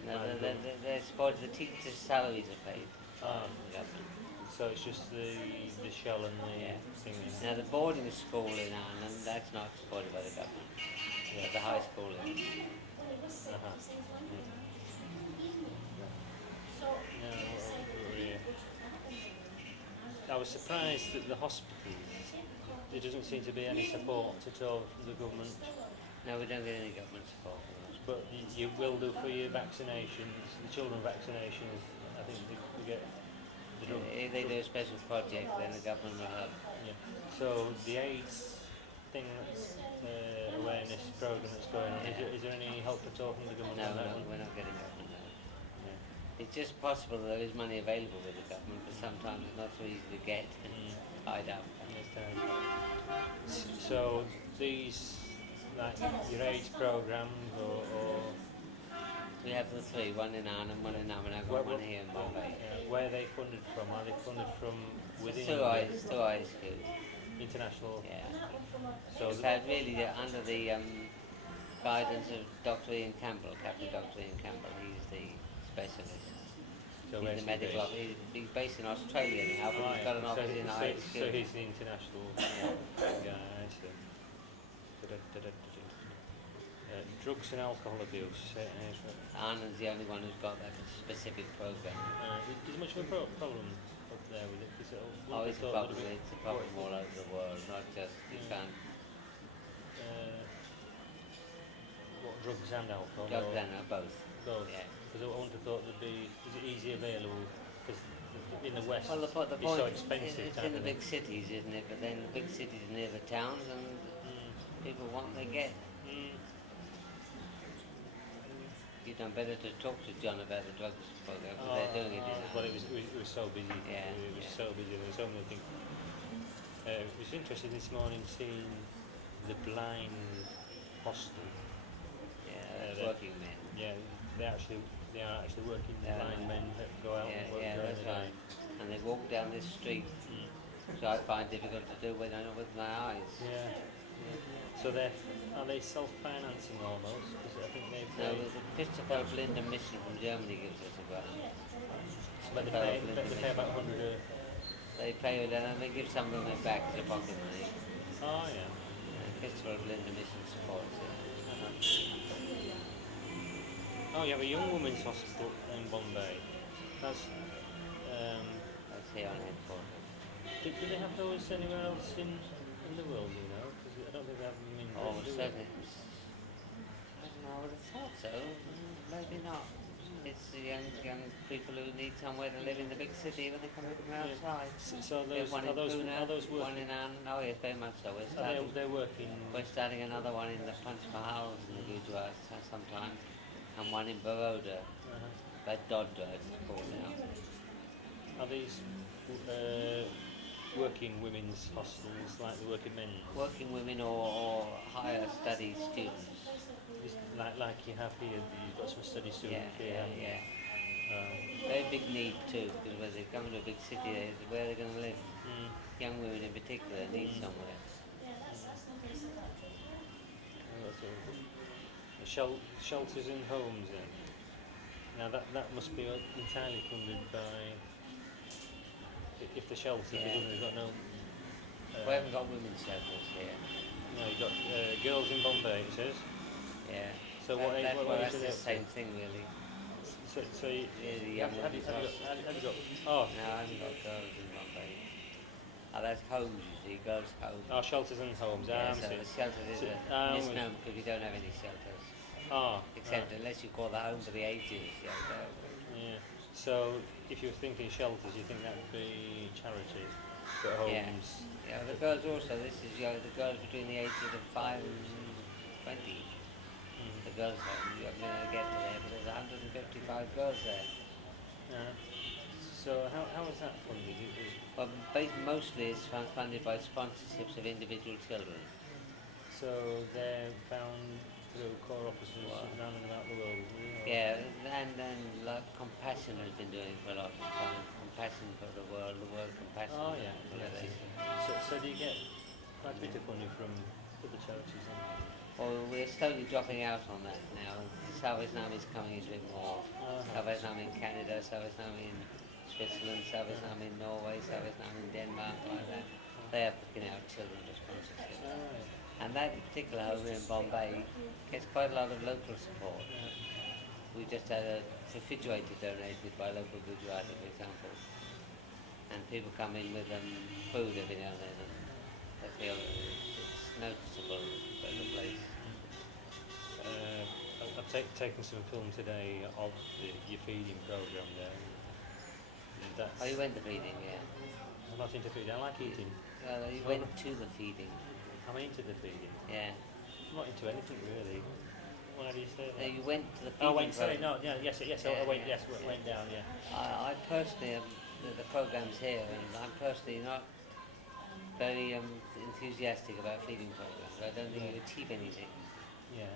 No, they're supported, the teachers' salaries are paid by Ah. the government. So it's just the shell and the thing. Now the boarding school in Anand, that's not supported by the government. Yeah. The high school is. I was surprised that the hospitals, there doesn't seem to be any support at all from the government. No, we don't get any government support. But you will do for your vaccinations, the children vaccinations, I think they get the drug. If they do a special project, then the government will help. Yeah. So the AIDS thing, that's awareness program that's going on, is there any help at all from the government? No, we're not getting government help. It's just possible that there is money available with the government, but sometimes it's not so easy to get and tied up. So these, like your AIDS programs or we have the 3, one in Anand, one in Ahmednagar, one here in Bombay. where are they funded from? Are they funded from within? Two eyes schools. International. Yeah. So in fact, really, under the guidance of Dr. Ian Campbell, Captain Dr. Ian Campbell, he's the specialist. So he's the medical officer. He's based in Australia now, but he's got an office in Ireland. So he's the international guy. I see. Drugs and alcohol abuse. Anand's the only one who's got that specific program. Is much of a problem up there with it? It's a problem. It's a problem all over the world, not just you can't. What, drugs and alcohol? Drugs and both. Both. Yeah. Because I wouldn't have thought there'd be. Is it easily available? Because in the West, well, the point it's so expensive. It's in the big cities, isn't it? But then the big cities near the towns, and people want they get. You you'd done better to talk to John about the drugs program because they're doing it. Well, it was so busy. Yeah, It was so busy. There was so many things. It was interesting this morning seeing the blind hostel. Yeah, working men. Yeah, they are actually working blind men that go out and work during that's the day. right. And they walk down this street, which I find difficult to do when I'm with my eyes. Yeah. So are they self-financing almost? Because I think they No, the Christopher Blinder mission from Germany gives us a grant. But they pay about 100 They pay with that and they give some of them back to pocket money. Oh, yeah. Christopher Blinder mission supports it. Oh, you have a young women's hospital in Bombay. That's here on headquarters. Do they have those anywhere else in the world, you know? Because I don't think they have them in Oh, do they? certainly. I don't know, I would have thought so. Maybe not. It's the young people who need somewhere to live in the big city when they come from outside. So There's one in Pune, are those one in Anand. Oh yes, very much so. They're working. We're starting another one in the Panch Mahal in the Gujarat sometime, and one in Baroda. But Dodra it's called now. Are these working women's hostels like the working men's? Working women or higher study students. Like you have here, you've got some study students here. Yeah. Very big need too, because when they come to a big city, where they're going to live. Young women in particular need somewhere. Shelters and homes then. Now that must be entirely funded by. If the shelters, they've got no. We haven't got women's shelters here. No, you've got girls in Bombay, it says. Yeah. So that's the same thing really. So you, have you got? Oh. No, I haven't got girls in Bombay. Oh, that's homes, you see, girls' homes. Oh, shelters and homes. Yeah, so the shelters is a misnomer because we don't have any shelters. Except unless you call the home for the aged shelter. Yeah. So if you're thinking shelters, you think that would be charity, but homes. Yeah. The girls also. This is the girls between the ages of 5 and 20. The girls' home. You're going to get to there, but there's 155 girls there. So how is that funded? Well, mostly it's funded by sponsorships of individual children. So they're found through core offices around and about the world. Yeah, and like Compassion has been doing for a lot of time. Compassion for the world Compassion. Oh yeah. So do you get quite a bit of funding from other charities then? Well, we're slowly dropping out on that now. Salvation is coming a bit more. Salvation in Canada, Salvation in Switzerland, Salvation in Norway, Salvation in Denmark, like that. They are picking out children for sponsorship. And that particular home in Bombay gets quite a lot of local support. We just had a refrigerator donated by local Gujarati, for example. And people come in with food every now and then. And they feel it's noticeable for the place. I've taken some film today of your feeding program there. Oh, you went to feeding, yeah. I'm not into feeding. I like eating. You went to the feeding. I'm into the feeding. Yeah. I'm not into anything really. Why do you say that? You went to the feeding. Oh, sorry, no, yeah, yes, I went down, yeah. I personally, the program's here, and I'm personally not very enthusiastic about feeding programs. I don't think you achieve anything. Yeah.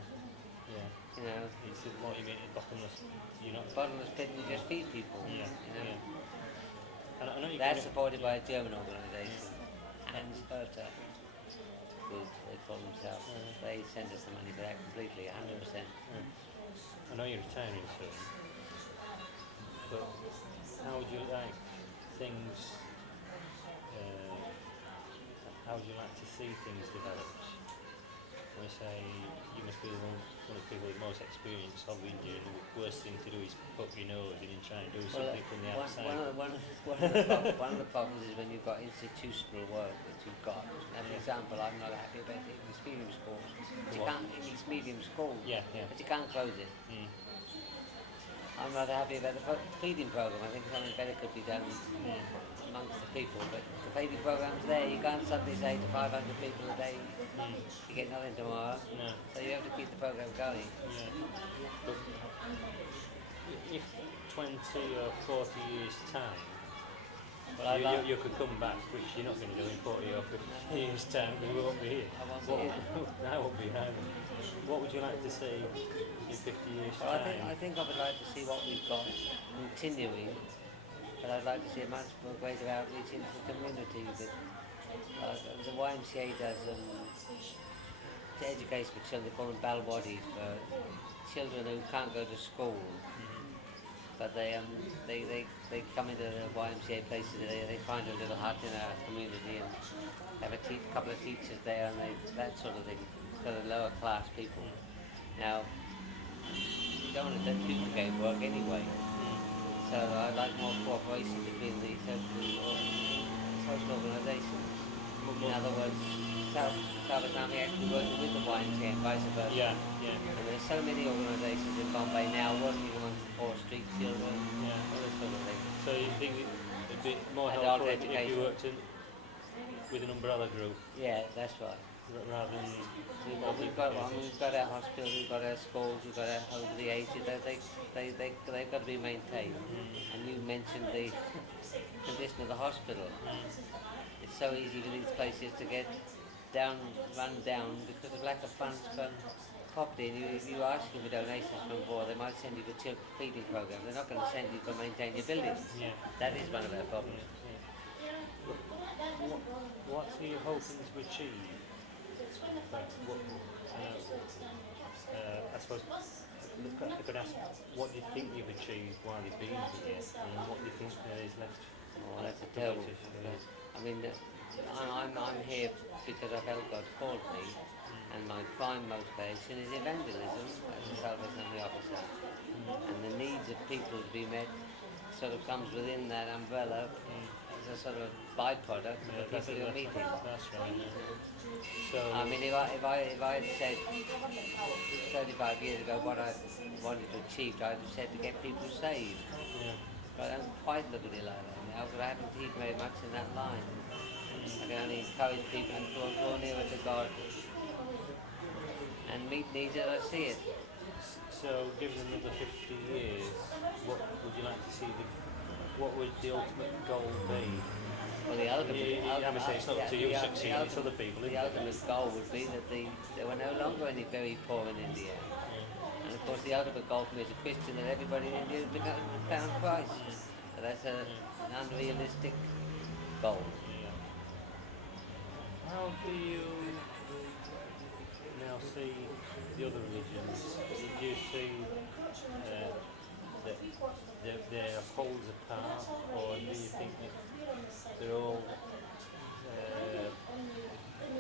You know, it's what you mean, bottomless. You're not bottomless pit. You just feed people. Yeah. You know? And I know that's supported by a German organisation, Hans Hertha, who they call themselves. They send us the money for that completely, 100%. I know you're retiring soon, but how would you like things? How would you like to see things developed? When I say you must be one of the people with most experience of India, the worst thing to do is put your nose in and try and do something from the outside. One of the problems is when you've got institutional work that you've got. Now, for example, I'm not happy about the English medium schools. But you can't close it. I'm rather happy about the feeding program. I think something better could be done amongst the people. But the feeding program's there. You can't suddenly say to 500 people a day, you get nothing tomorrow. No. So you have to keep the program going. Yeah. But if 20 or 40 years time, Well, you could come back, which you're not going to do in 40 or 50 years time, we won't be here. I won't be here. I won't be here either. What would you like to see in 50 years Well, time? I think I would like to see what we've got continuing, but I'd like to see a much more greater outreach into the community. That the YMCA does education for children, they call them balwadis, for children who can't go to school. But they come into the YMCA places, they find a little hut in our community and have a couple of teachers there and that sort of thing, for the lower class people. Now, you don't want to duplicate work anyway, so I'd like more cooperation between the social organisations. In other words, Salvation Army actually working with the YMCA and vice versa. Yeah. And there's so many organisations in Bombay now working amongst poor street children, all this sort of thing. So you think it'd be more Adult helpful if education. you worked with an umbrella group Yeah, that's right. rather than... We've got our hospitals, we've got our schools, we've got our home for the aged. They've got to be maintained. And you mentioned the condition of the hospital. It's so easy for these places to get run down because of lack of funds for property. And if you ask them for donations from board, they might send you for children feeding programs. They're not going to send you for maintain your buildings. Yeah. That is one of our problems. What are you hoping to achieve? I suppose I could ask, what do you think you've achieved while you've been here, and what do you think there is left? Oh, that's a terrible. I mean, I'm here because I felt God called me, and my prime motivation is evangelism as a Salvation Army officer, and the needs of people to be met sort of comes within that umbrella as a sort of byproduct of the people you're meeting. That's right. So I mean, if I had said 35 years ago what I wanted to achieve, I'd have said to get people saved. But I don't quite look at it like that now, because I haven't achieved very much in that line. I can only encourage people to draw nearer to God and meet needs as I see it. So, given another 50 years, what would you like to see? What would the ultimate goal be? Well, the ultimate, it's not to you succeeding, it's other people. The ultimate goal would be that there were no longer any very poor in India. And of course, the ultimate goal for me as a Christian that everybody in India has found Christ. So that's an unrealistic goal. How do you now see the other religions? Do you see that they're poles apart, or do you think that they're all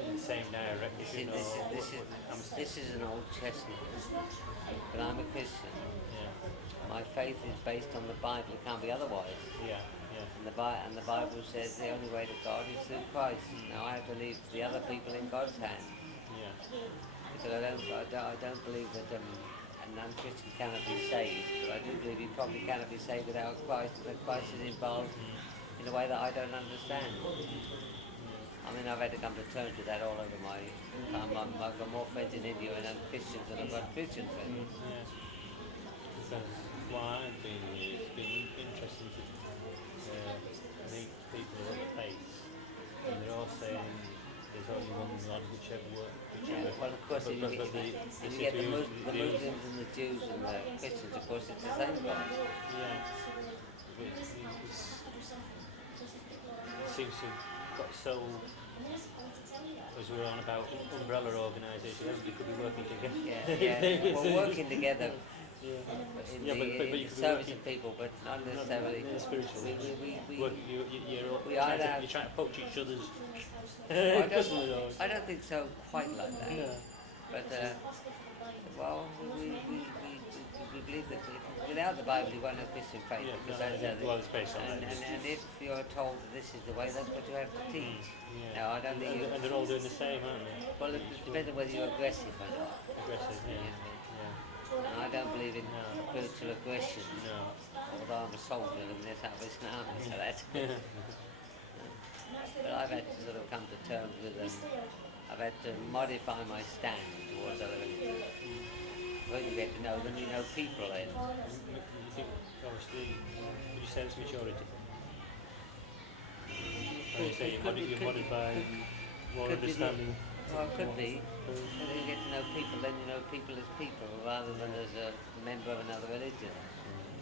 in the same direction? This is an old chestnut, but I'm a Christian. My faith is based on the Bible. It can't be otherwise. And the Bible says the only way to God is through Christ. Now I have to leave the other people in God's hands. Because I don't believe that a non-Christian cannot be saved. But I do believe he probably cannot be saved without Christ. That Christ is involved in a way that I don't understand. I mean, I've had to come to terms with that all over my time. I've got more friends in India and non-Christians than I've got Christian friends. Because while I've been here, it's been interesting to meet people of faith, and they're all saying there's only one God, whichever work. Well, of course, if you get the Muslims and the Jews and the Christians, of course, it's the same God. It seems to have got so, as we were on about umbrella organisations, everybody could be working together. Well, working together in the service of people, but not necessarily spiritually. You're trying to poach each other's customers. I don't think so quite like that. But well, we believe that without the Bible you won't have Christian faith. And if you're told that this is the way, that's what you have to teach. Now I don't think and they're all doing the same, aren't they? Well, it depends on whether you're aggressive or not. Aggressive, And I I don't believe in spiritual aggression. No. Although I'm a soldier in the Salvation Army, so that's but I've had to sort of come to terms with them. I've had to modify my stand towards other religions. When you get to know them, you know people then. You think, obviously, would you say it's maturity? Or you say you're modifying more understanding? Well, it could be. When you get to know people, then you know people as people rather than as a member of another religion.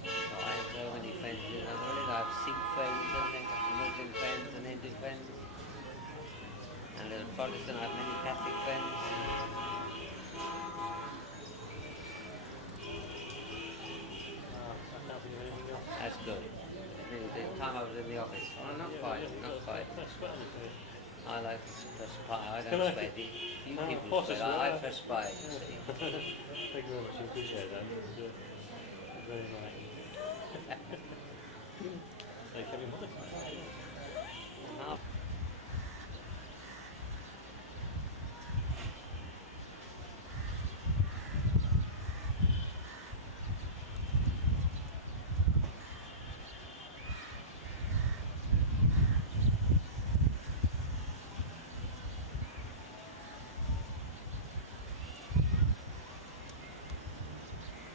So I have so many friends in another religion. I have Sikh friends and then Muslim friends and Hindu friends. And as a Protestant, I have many Catholic friends. I can't think of anything else. That's good. The time I was in the office, well, not quite. I like to perspire, I don't sweat it. You people sweat, I perspire, you see. Thank you very much, I appreciate that. Very nice. Like having modified.